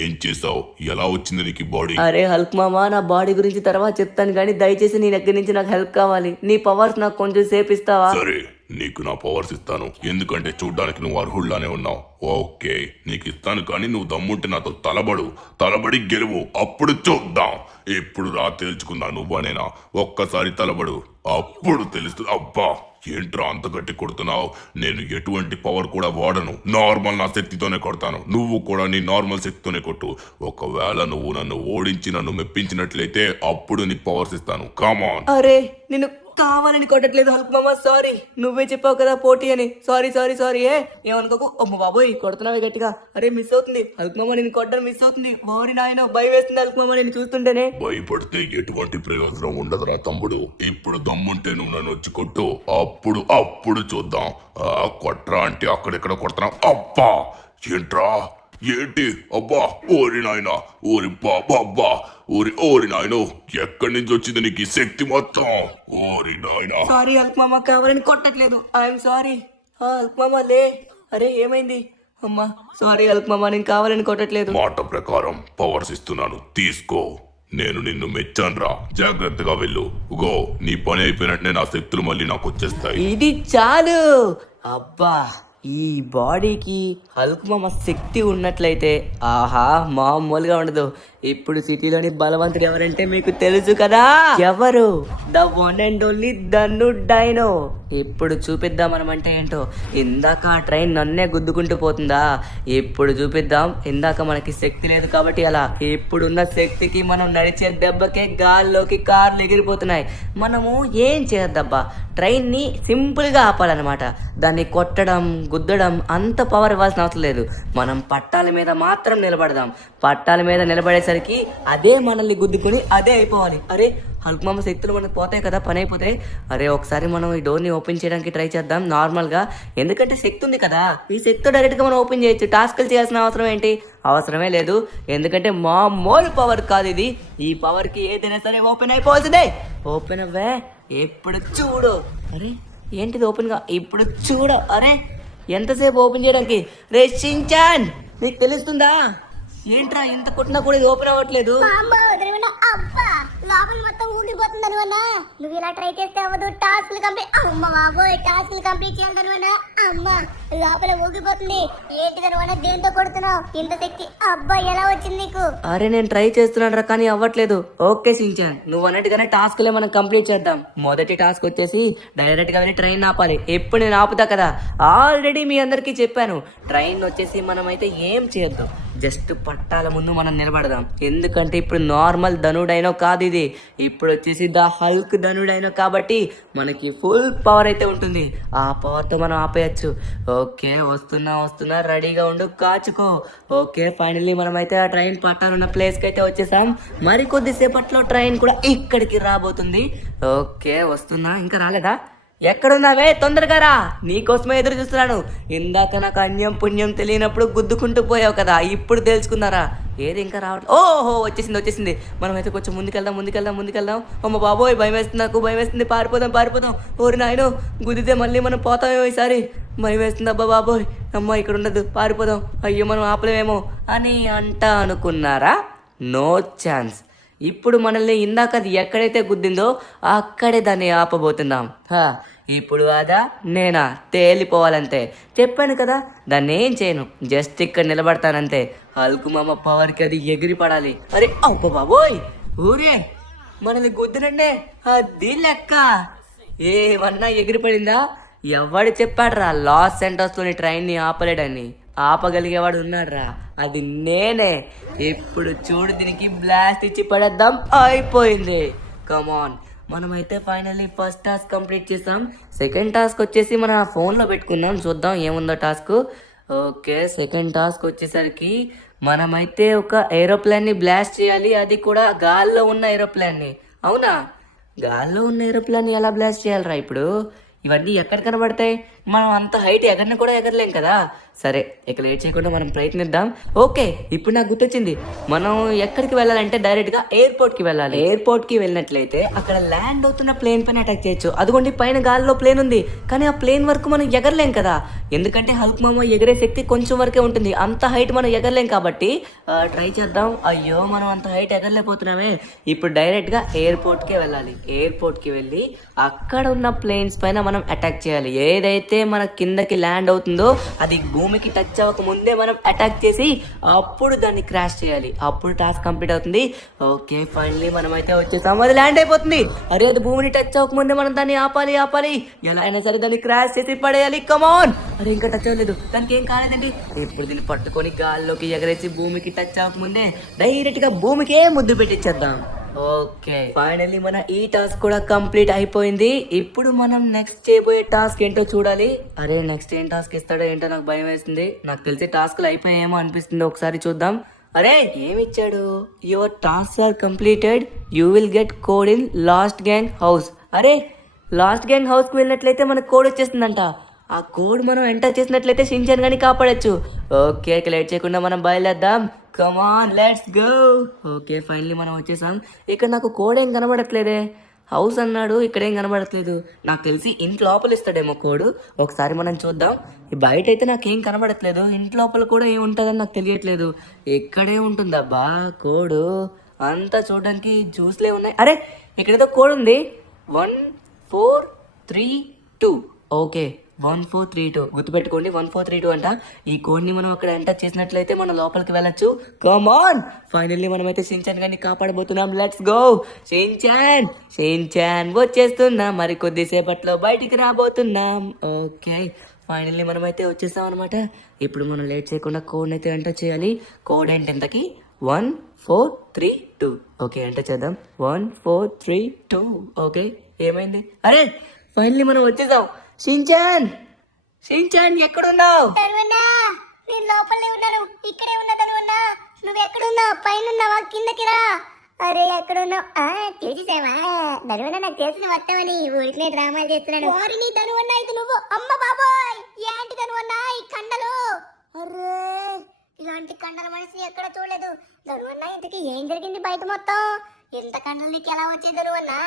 ఏం చేసావు? ఎలా వచ్చింది నీకు బాడీ? అరే హల్క్ మామ, నా బాడీ గురించి తర్వాత చెప్తాను, కానీ దయచేసి నీ దగ్గర నుంచి నాకు హెల్ప్ కావాలి. నీ పవర్స్ నాకు కొంచెం సేపు ఇస్తావా? సరే, నీకు నా పవర్స్ ఇస్తాను, ఎందుకంటే చూడ్డానికి నువ్వు అర్హుల్లానే ఉన్నావు. ఓకే, నీకు ఇస్తాను, కానీ నువ్వు దమ్ముంటే నాతో తలబడి గెలువు, అప్పుడు చూద్దాం. ఇప్పుడు రా తేల్చుకుందా నువ్వనేనా? ఒక్కసారి తలబడు, అప్పుడు తెలుస్తుంది. అబ్బా ఏంట్రా అంత గట్టి కొడుతున్నావు? నేను ఎటువంటి పవర్ కూడా వాడను, నార్మల్ నా శక్తితోనే కొడతాను. నువ్వు కూడా నీ నార్మల్ శక్తితోనే కొట్టు. ఒకవేళ నువ్వు నన్ను ఓడించి నన్ను మెప్పించినట్లయితే అప్పుడు నీకు పవర్స్ ఇస్తాను. కమాన్. అరే నేను కావాలని కొట్టట్లేదు హల్క్ మామ, సారీ. నువ్వే చెప్పావు కదా పోటీ అని. సారీ ఏమనుకోకు. అమ్మ బాబోయ్, కొడుతున్నావే గట్టిగా. అరే మిస్ అవుతుంది హల్క్ మామ, నేను కొట్టడం మిస్ అవుతుంది. ఓరి నాయన, భయం వేస్తుంది హల్క్ మామ నేను చూస్తుంటేనే. భయపడితే ఎటువంటి ప్రయోజనం ఉండదురా తమ్ముడు. ఇప్పుడు దమ్ముంటే నువ్వు నన్ను వచ్చి కొట్టు, అప్పుడు చూద్దాం. కొట్రా అంటే అక్కడెక్కడ కొడుతున్నా. అబ్బా ఏంట్రా, ఏంటి? అబ్బా ఓరి నాయన, ఓరి బాబా, ఓరి నాయనో, ఎక్కడి నుంచి వచ్చింది నీకు ఈ శక్తి మొత్తం? ఓరి నాయన. సారీ హల్క్ మామ, కావాలని కొట్టట్లేదు. ఐఎమ్ సారీ హల్క్ మామ, లే. అరే ఏమైంది? అమ్మా సారీ హల్క్ మామ, నేను కావాలని కొట్టట్లేదు. మాట ప్రకారం పవర్స్ ఇస్తున్నాను, తీసుకో. నేను నిన్ను మెచ్చానురా, జాగ్రత్తగా వెళ్ళు. గో, నీ పని అయిపోయినట్టే నా శక్తులు మళ్ళీ నాకు వచ్చేస్తాయి. ఇది చాలు. అబ్బా, ఈ బాడీకి హల్క్ మామ శక్తి ఉన్నట్లయితే ఆహా మామూలుగా ఉండదు. ఇప్పుడు సిటీలోని బలవంతుడు ఎవరంటే మీకు తెలుసు కదా. ఎవరు? The one and only Dhanu dino. ఇప్పుడు చూపిద్దాం మనం అంటే ఏంటో. ఇందాక ఆ ట్రైన్ నన్నే గుద్దుకుంటూ పోతుందా, ఇప్పుడు చూపిద్దాం. ఇందాక మనకి శక్తి లేదు కాబట్టి అలా, ఇప్పుడున్న శక్తికి మనం నడిచే దెబ్బకే గాల్లోకి కార్లు ఎగిరిపోతున్నాయి. మనము ఏం చేద్దాబ్బా, ట్రైన్ని సింపుల్గా ఆపాలన్నమాట. దాన్ని కొట్టడం గుద్దడం అంత పవర్ ఇవ్వాల్సిన అవసరం లేదు. మనం పట్టాల మీద మాత్రం నిలబడదాం. పట్టాల మీద నిలబడేసరికి అదే మనల్ని గుద్దుకొని అదే అయిపోవాలి. అరే హల్క్ మామ శక్తులు మనకు పోతాయి కదా, పని అయిపోతాయి. అరే ఒకసారి మనం ఈ డోర్ని ఓపెన్ చేయడానికి ట్రై చేద్దాం నార్మల్గా. ఎందుకంటే శక్తి ఉంది కదా, ఈ శక్తితో డైరెక్ట్గా మనం ఓపెన్ చేయొచ్చు. టాస్క్లు చేయాల్సిన అవసరం ఏంటి? అవసరమే లేదు. ఎందుకంటే మామూలు పవర్ కాదు ఇది. ఈ పవర్కి ఏదైనా సరే ఓపెన్ అయిపోవాల్సిందే. ఓపెన్ అవ్వే. ఎప్పుడు చూడు. అరే ఏంటిది ఓపెన్గా? ఇప్పుడు చూడు. అరే ఎంతసేపు ఓపెన్ చేయడానికి? రే షించాన్, నీకు తెలుస్తుందా? ఏంట్రా ఇంత కొట్టినా కూడా ఇది ఓపెన్ అవ్వట్లేదు. అబ్బా లోపల మొత్తం ఊగిపోతుంది అనువన్న. నువ్వు ఇలా ట్రై చేస్తే అవ్వదు. టాస్క్లు కంప్లీట్. అమ్మ బాబోయ్, టాస్క్లు కంప్లీట్ చేయాలి అనువన్న. అమ్మ లోపల ఊగిపోతుంది. ఏంటి అనువన్న, దేంతో కొడుతున్నావు? ఇంత శక్తి అబ్బా ఎలా వచ్చింది నీకు? అరే నేను ట్రై చేస్తున్నాను రా, కానీ అవ్వట్లేదు. ఓకే షించాన్, నువ్వు అన్నట్టుగానే టాస్క్లే మనం కంప్లీట్ చేద్దాం. మొదటి టాస్క్ వచ్చేసి డైరెక్ట్ గా వెళ్ళి ట్రైన్ ఆపాలి. ఎప్పుడు నేను ఆపుతా కదా, ఆల్రెడీ మీ అందరికీ చెప్పాను. ట్రైన్ వచ్చేసి మనమైతే ఏం చేయొద్దాం, జస్ట్ పట్టాల ముందు మనం నిలబడదాం. ఎందుకంటే ఇప్పుడు నార్మల్ ధనుడైనో కాదు ఇది, ఇప్పుడు వచ్చేసి ద హల్క్ ధనుడైనో కాబట్టి మనకి ఫుల్ పవర్ అయితే ఉంటుంది. ఆ పవర్తో మనం ఆపేయచ్చు. ఓకే వస్తున్నా రెడీగా ఉండు, కాచుకో. ఓకే ఫైనల్లీ మనమైతే ఆ ట్రైన్ పట్టాలున్న ప్లేస్కి అయితే వచ్చేసాం. మరి కొద్దిసేపట్లో ట్రైన్ కూడా ఇక్కడికి రాబోతుంది. ఓకే వస్తున్నా. ఇంకా రాలేదా? ఎక్కడున్నావే, తొందరగా రా, నీకోసమే ఎదురు చూస్తున్నాను. ఇందాక నాకు అన్యం పుణ్యం తెలియనప్పుడు గుద్దుకుంటూ పోయావు కదా, ఇప్పుడు తెలుసుకున్నారా? ఏది ఇంకా రావట్లేదు. ఓహో వచ్చేసింది. మనమైతే కొంచెం ముందుకెళ్దాం. అమ్మ బాబోయ్ భయం వేస్తుంది, నాకు భయం వేస్తుంది. పారిపోదాం. ఓరి నాయనో, గుద్దితే మళ్ళీ మనం పోతామేమో ఈసారి. భయం వేస్తుంది అబ్బా బాబోయ్. అమ్మ ఇక్కడ ఉండదు, పారిపోదాం. అయ్యో మనం ఆపలేమేమో అని అనుకున్నారా? No chance. ఇప్పుడు మనల్ని ఇందాక అది ఎక్కడైతే గుద్దిందో అక్కడే దాన్ని ఆపబోతున్నాం. ఇప్పుడు అదా నేనా తేలిపోవాలంతే. చెప్పాను కదా, దాన్ని ఏం చేయను, జస్ట్ ఇక్కడ నిలబడతానంతే. హల్క్ మామ పవర్కి అది ఎగిరి పడాలి. అరే అబ్బో బాబోయ్, ఊరే మనల్ని గుద్దినండే అది లెక్క. ఏమన్నా ఎగిరి పడిందా? ఎవడు చెప్పాడ్రా లాస్ సెంటర్స్లోని ట్రైన్ని ఆపలేడని? ఆపగలిగేవాడు ఉన్నాడ్రా, అది నేనే. ఇప్పుడు చూడు, దీనికి బ్లాస్ట్ ఇచ్చి పడేద్దాం. అయిపోయింది. కమాన్, మనమైతే ఫైనల్లీ ఫస్ట్ టాస్క్ కంప్లీట్ చేసాం. సెకండ్ టాస్క్ వచ్చేసి మన ఫోన్లో పెట్టుకున్నాం, చూద్దాం ఏముందో టాస్క్. ఓకే సెకండ్ టాస్క్ వచ్చేసరికి మనమైతే ఒక ఏరోప్లేన్ని బ్లాస్ట్ చేయాలి, అది కూడా గాల్లో ఉన్న ఏరోప్లేన్ని. అవునా, గాల్లో ఉన్న ఏరోప్లేన్ని ఎలా బ్లాస్ట్ చేయాలరా? ఇప్పుడు ఇవన్నీ ఎక్కడ కనబడతాయి? మనం అంత హైట్ ఎగరని కూడా ఎగరలేం కదా. సరే ఇక లేట్ చేయకుండా మనం ప్రయత్నిద్దాం. ఓకే ఇప్పుడు నాకు గుర్తొచ్చింది, మనం ఎక్కడికి వెళ్ళాలంటే డైరెక్ట్గా ఎయిర్పోర్ట్కి వెళ్ళాలి. ఎయిర్పోర్ట్కి వెళ్ళినట్లయితే అక్కడ ల్యాండ్ అవుతున్న ప్లేన్ పైన అటాక్ చేయొచ్చు. అదిగోండి పైన గాలిలో ప్లేన్ ఉంది, కానీ ఆ ప్లేన్ వరకు మనం ఎగరలేం కదా. ఎందుకంటే హల్క్ మామ ఎగిరే శక్తి కొంచెం వరకే ఉంటుంది, అంత హైట్ మనం ఎగరలేం. కాబట్టి ట్రై చేద్దాం. అయ్యో మనం అంత హైట్ ఎగరలేకపోతున్నామే. ఇప్పుడు డైరెక్ట్గా ఎయిర్పోర్ట్కే వెళ్ళాలి. ఎయిర్పోర్ట్కి వెళ్ళి అక్కడ ఉన్న ప్లేన్స్ పైన మనం అటాక్ చేయాలి. ఏదైతే మన కిందకి ల్యాండ్ అవుతుందో అది భూమికి టచ్ అవ్వక ముందే మనం అటాక్ చేసి అప్పుడు దాన్ని క్రాష్ చేయాలి. అప్పుడు టాస్క్ కంప్లీట్ అవుతుంది. ఓకే ఫైనల్లీ మనమైతే వచ్చేసాం. అది ల్యాండ్ అయిపోతుంది. అరే అది భూమిని టచ్ అవ్వక ముందే మనం దాన్ని ఆపాలి. ఎలా అయినా సరే దాన్ని క్రాష్ చేసి పడేయాలి. కమాన్. అరే ఇంకా టచ్ అవ్వలేదు, దానికి ఏం కాలేదండి. ఇప్పుడు దీన్ని పట్టుకొని గాల్లోకి ఎగరేసి భూమికి టచ్ అవ్వక ముందే డైరెక్ట్ గా భూమికే ముద్దు పెట్టించేద్దాం. ఓకే ఫైనల్లీ మన ఈ టాస్క్ కూడా కంప్లీట్ అయిపోయింది. ఇప్పుడు మనం నెక్స్ట్ చేయబోయే టాస్క్ ఏంటో చూడాలి. అరే నెక్స్ట్ ఏం టాస్క్ ఇస్తాడో ఏంటో నాకు భయం వేస్తుంది. నాకు తెలిసి టాస్క్లు అయిపోయాయేమో అనిపిస్తుంది. ఒకసారి చూద్దాం. అరే ఏమిచ్చాడు? Your task are completed, you will get code in last gang house. అరే లాస్ట్ గ్యాంగ్ హౌస్కి వెళ్ళినట్లయితే మనకు కోడ్ వచ్చేస్తుందంట. ఆ కోడ్ మనం ఎంటర్ చేసినట్లయితే షించాన్ గాని కాపాడచ్చు. ఓకే లేట్ చేయకుండా మనం బయలుదేద్దాం. Come on let's go. Okay finally మనం వచ్చేసాం. ఇక్కడ నాకు కోడ్ ఏం కనబడట్లేదే. హౌస్ అన్నాడు, ఇక్కడ ఏం కనబడట్లేదు. నాకు తెలిసి ఇంటి లోపల ఇస్తాడేమో కోడ్. ఒకసారి మనం చూద్దాం. బయట అయితే నాకేం కనబడట్లేదు, ఇంటి లోపల కూడా ఏం ఉంటుందని నాకు తెలియట్లేదు. ఎక్కడే ఉంటుందబ్బా కోడ్? అంతా చూడడానికి జ్యూస్లే ఉన్నాయి. అరే ఇక్కడేదో కోడ్ ఉంది, 1432. ఓకే 1432 గుర్తుపెట్టుకోండి 1432 అంట. ఈ కోడ్ని మనం అక్కడ ఎంటర్ చేసినట్లయితే మనం లోపలికి వెళ్ళొచ్చు. కమాన్, ఫైనల్లీ మనమైతే షిన్చాన్ గారిని కాపాడబోతున్నాం. Let's go. షిన్చాన్ వచ్చేస్తున్నా, మరి కొద్దిసేపట్లో బయటికి రాబోతున్నాం. ఓకే, ఫైనల్లీ మనమైతే వచ్చేసాం అనమాట. ఇప్పుడు మనం లేట్ చేయకుండా కోడ్ అయితే ఎంటర్ చేయాలి. కోడ్ ఏంటి ఇంతకి? 1432. ఓకే, ఎంటర్ చేద్దాం. 1432. ఓకే, ఏమైంది? అరే, ఫైనల్లీ మనం వచ్చేసాం. షిన్చాన్ ఎక్కడున్నావు? ధనువన్నా, నేను లోపలే ఉన్నాను. ఇక్కడే ఉన్నా ధనువన్నా. నువ్వు ఎక్కడున్నావు? పైన ఉన్నావా? కిందకి రా. అరే ఎక్కడున్నావు? తెలిసేవా ధనువన్నా? నాకు తెలిసిన వస్తావని ఊరికి డ్రామాలు చేస్తున్నాడు. ఓరిని ధనువన్నా, ఇది నువ్వు? అమ్మ బాబోయ్, ఏంటి ధనువన్నా ఈ కండలు? అరే, ఇలాంటి కండల మనిషి ఎక్కడ చూడలేదు. ధనువన్నా, ఇంతకీ ఏం జరిగింది బయట మొత్తం? ఇంత కండలు నీకు ఎలా వచ్చాయి ధనువన్నా?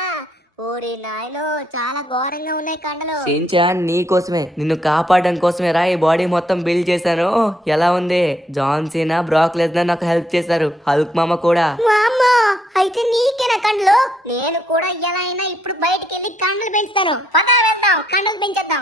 ఓరి నాయనో, చాలా ఘోరంగా ఉన్నాయి కండలు. షిన్చాన్, నీ కోసమే, నిన్ను కాపాడడం కోసమే రా ఈ బాడీ మొత్తం బిల్డ్ చేశాను. ఎలా ఉంది? జాన్ సీనా, బ్రాక్ లెస్నర్ నాకు హెల్ప్ చేశారు. హల్క్ మామ కూడా. వామ్మో, అయితే నీకేనా కండ్లు? నేను కూడా ఎలా అయినా ఇప్పుడు బయటికి వెళ్ళి కండలు పెంచుతాను. పదా వెళ్దాం, కండలు పెంచేద్దాం.